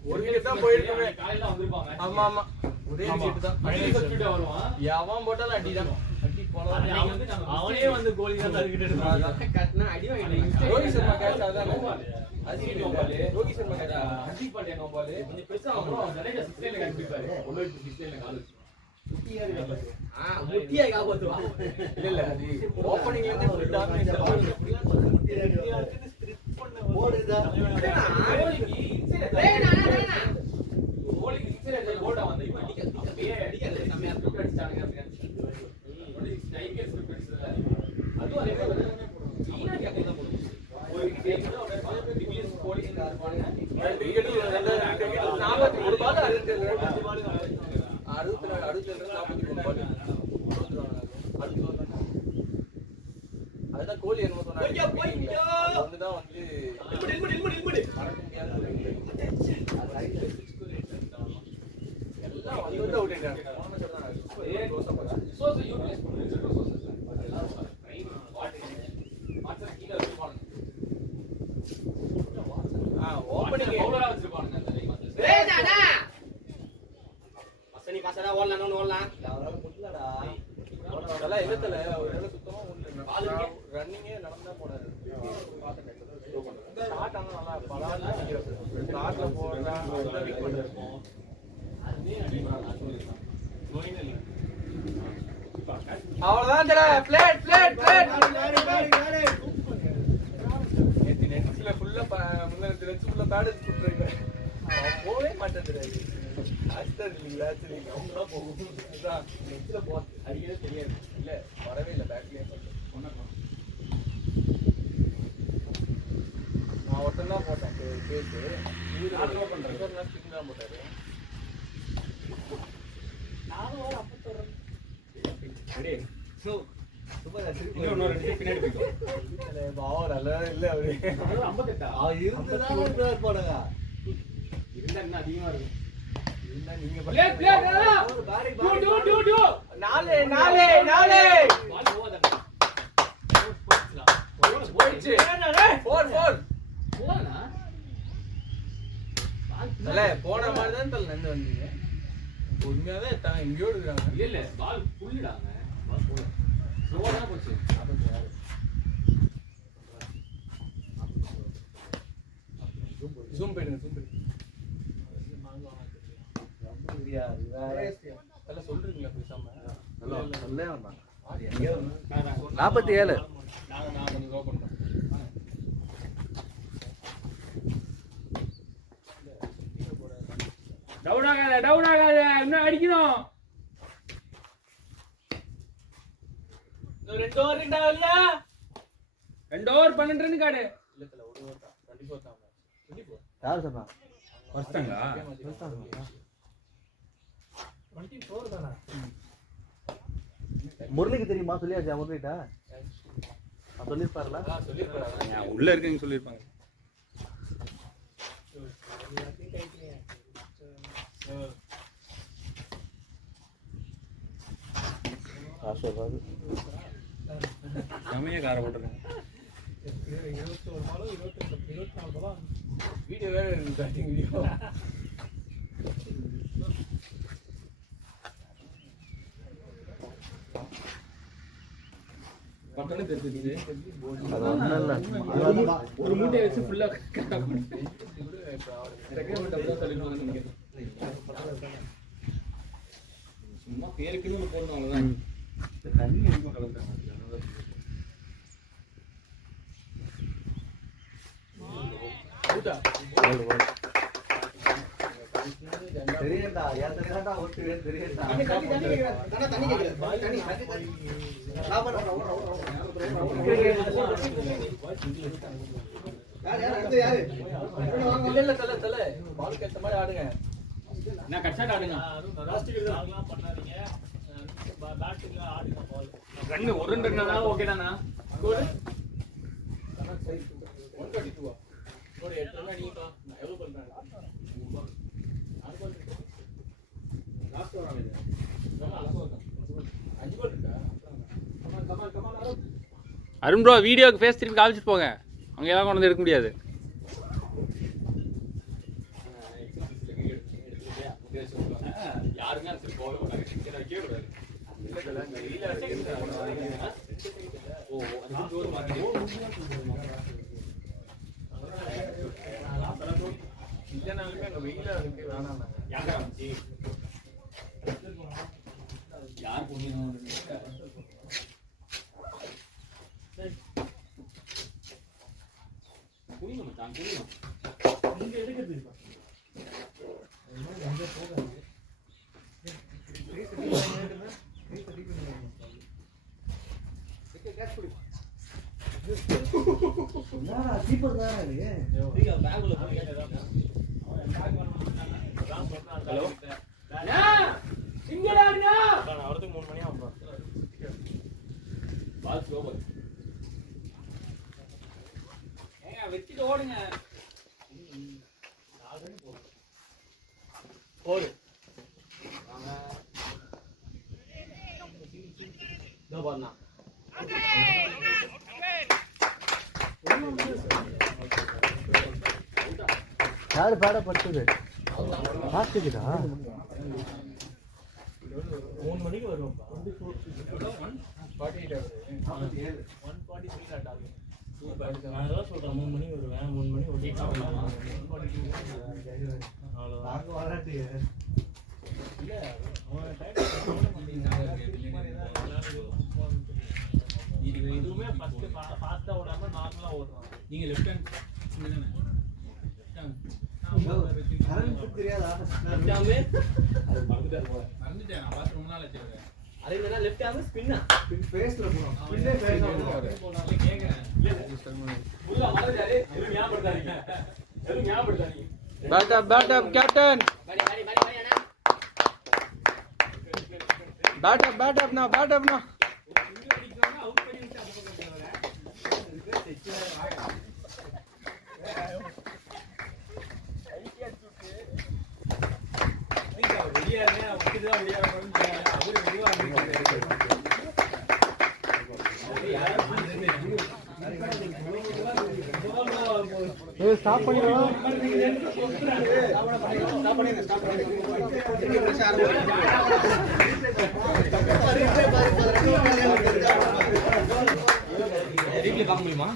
ஒரு விக்கெட் தான் போயிருக்குமே. காலையில வந்திருப்பாங்க. ஆமா ஆமா ஒரே விக்கெட் தான். ஃபைனல் வருவான். எவன் போட்டாலும் அடிதான். அடி போலாம். அவனே வந்து கோலி தான் தடுக்கிட்டு இருக்கான். கட்டினா அடி வாங்கிட்டாங்க. ரோஹித் சர்மா கேட்ச் அதான் Asin no ball Rohit Sharma catch Hardik Pandya no ball கொஞ்சம் பெருசா அப்புறம் ஜடேஜா 6 லைன்ல கண்டிப்பாரு. 1 லைன்ல கால் வச்சு முட்டியா காப்பாத்துவா. இல்ல அது ஓபனிங்ல இருந்து ஃபுல் டாமினேட் போடுதா கோலிக்கு இன்சைட் போர்டா வந்து இப்ப அப்படியே அடிக்கிறது நம்ம ஸ்கிரிப்ட் அடிச்சாங்க அப்படிங்க. ஒரு ஸ்ட்ரைக்கர் ஸ்கிரிப்ட் அடிச்சது அதுவும் அதே மாதிரி ஈனா கேட்க தான் போடுது. ஒரு கேட்கல ஒரு டிவிஎஸ் கோலிக்கு பாருங்க. விக்கெட் 41 பால் 67 பால் அதுதான் கோலி என்ன சொன்னாங்க ஒண்ணுதான் வந்து மறக்க முடியாத ஒரு இது. எல்லாம் வந்து அவுட் ஆயிட்டாங்க. சோச யூட்டிலைஸ் பண்ணுங்க. சோச ரைட் வாட்டர் கீழ வச்சிருப்பாங்க. ஓபனிங் பவுலரா வச்சிருப்பாங்க அந்த டைம் அந்த டேய் நானா மசனி பாசடா ஓடலாம் ஓடலாம் அவரால முடியலடா. அதெல்லாம் இல்லத்துல ஒரு வேளை சுத்தமா ஒண்ணு ரன்னிங்கே நடந்தா போறாரு. ஷாட் ஆனா நல்லா பலால நிக்கிறது. ஸ்டார்ட்ல போறதா அந்த வீக் பண்ணிருப்போம். அவ்வளவுதான் தர பிளேட் நெட்ஸ்ல ஃபுல்லா முன்ன ரெட்ஸ் ஃபுல்லா பேட் போட்டுறீங்க. போவே மாட்டேங்குது. ஆஸ்டர் இல்ல ஆக்சுவலி ரொம்ப போகும். அதான் நெட்ஸ்ல போ அடிக்கவே தெரியாது. இல்ல வரவே இல்ல பேட்லயே நான் ஒருத்தன் தான் போட்டேன் கேஸ் த்ரோ பண்றேன் நான் ஸ்பின் தான் போட்டாரு. நானும் வர அப்ப சொல்றேன். ரெடி சூப்பர் இன்னொரு ரெண்டு பின்னாடி போய்க்கோ. இல்ல பாவர் அல்ல இல்ல அவரு 58 அவ இருந்துதான் பிளேயர் போடுங்க. இருந்தா இன்னும் அதிகமா இருக்கும். இருந்தா நீங்க பிளேட் ஒரு பாரி டு நாலே பால் போவாதடா. போயிடுச்சு 4 போனா இல்ல போன மாதிரி தான் தல நந்து வந்தீங்க. உண்மையாவே தான் எங்கேயோ இருக்காங்க. இல்ல பால் புல்லுடாங்க. பால் போல ஸ்லோவா தான் போச்சு. 46 ஜூம் பண்ணுங்க அதெல்லாம் சொல்றீங்களா பேசாம 47 நான் கொஞ்சம் த்ரோ பண்றேன். டவுன் ஆகாத இன்னும் அடிக்கணும். இன்னும் 2 ஓவர் இல்லையா? 2 ஓவர் 12 ரன் காடு. இல்ல தல ஒரு ஓவர் தான் 24 தான் 24 யார் சொன்னா ஃபர்ஸ்ட்ங்களா 24 தானா? முரளிக்கு தெரியுமா சொல்லியாச்சா முரளிட்டா சொல்லிருப்பாருல சொல்லிருப்பாரு. உள்ள இருக்கீங்க சொல்லிருப்பாங்க. செமையா கார போட்டுருக்காங்க. 21 பாலும் 24 பாலும் வீடியோ வேற இருக்கு ஸ்டார்டிங் வீடியோ. பக்கத்துல தெரிஞ்சுது. அது ஒண்ணும் இல்ல ஒரு மூட்டையை வச்சு ஃபுல்லா கரெக்டா பண்ணி செகண்ட் டபுள் சொல்லிடுவாங்க நினைக்கிறேன். சும்மா பேருக்குன்னு ஒன்று போடணும் அவ்வளோதான். தண்ணி எதுவும் கலந்துட்டாங்க. தெரியண்டா ஏன் தெரியண்டா ஓட்டுவேன் தெரியண்டா தண்ணி கேக்குது தண்ணி யாரு இல்ல தல பாலுக்கு ஏத்த மாதிரி ஆடுங்க. நான் கட்சாட் ஆடுங்க. ரன் ஒரு ரன் ஓகே தானா? ஸ்கோர் 122. ஒரு 8 ரன் அடிங்கப்பா. நான் எவ்வளவு பண்றேன்? லாஸ்ட் வராங்க இது 5 கோல் இருக்கா? அருண் ப்ரோ வீடியோக்கு ஃபேஸ் திருப்பி காமிச்சிட்டு போங்க. அவங்க எல்லாம் கொண்டு வந்து எடுக்க முடியாது. யாருமே அது போக மாட்டாங்க. கேளுங்க. ஓ அது ஜோர் மாத்தி. இல்லனாலுமே அங்க வெயிலா இருக்கு வேணாம். யாரா வந்துச்சு? யார் போனீங்க? புரியும் தான் புரியும். இங்க எடுக்கிறது இருக்கா என்னடா கீப்பர் தானே இது பேங்க்ல போய் ஹலோ இங்கடா அடிடா. அவருக்கு 3 மணி ஆகும் பால் ஸ்லோ ஏங்க வெச்சிட்டு ஓடுங்க. போடு இதோ பாருண்ணா யாரு பேட படுத்துது பாத்துக்குதா 3 மணிக்கு வருவோம் 48 143 டார்கெட் நான் அதான் சொல்றேன் 3 மணிக்கு வருவேன் 3 மணி ஓட்டிட்டு அவ்வளோ நாங்க வராட்டி இல்ல அவன் இதுவுமே ஃபர்ஸ்ட் ஃபாஸ்டா ஓடாம நார்மலா ஓடுறான். நீங்க லெஃப்ட் ஹேண்ட் தானே? கரண்ட் தெரியாதா லெஃப்ட் ஆம் அது மறந்துட்டாரு போல. மறந்துட்டேன். நான் பார்த்து ரொம்ப நாள் ஆச்சு. அதே மாதிரி லெஃப்ட் ஆம் ஸ்பின்னா ஃபேஸ்ல போறோம் பின்னே ஃபேஸ் கேக்குறேன். உள்ள மறந்துட்டாரு. எதுவும் ஞாபகப்படுத்தாதீங்க. எதுவும் ஞாபகப்படுத்தாதீங்க. பேட் அப் கேப்டன். பேட் அப் நா. ஸ்டாப் பண்ணிடுவோம் வீட்ல பார்க்க முடியுமா?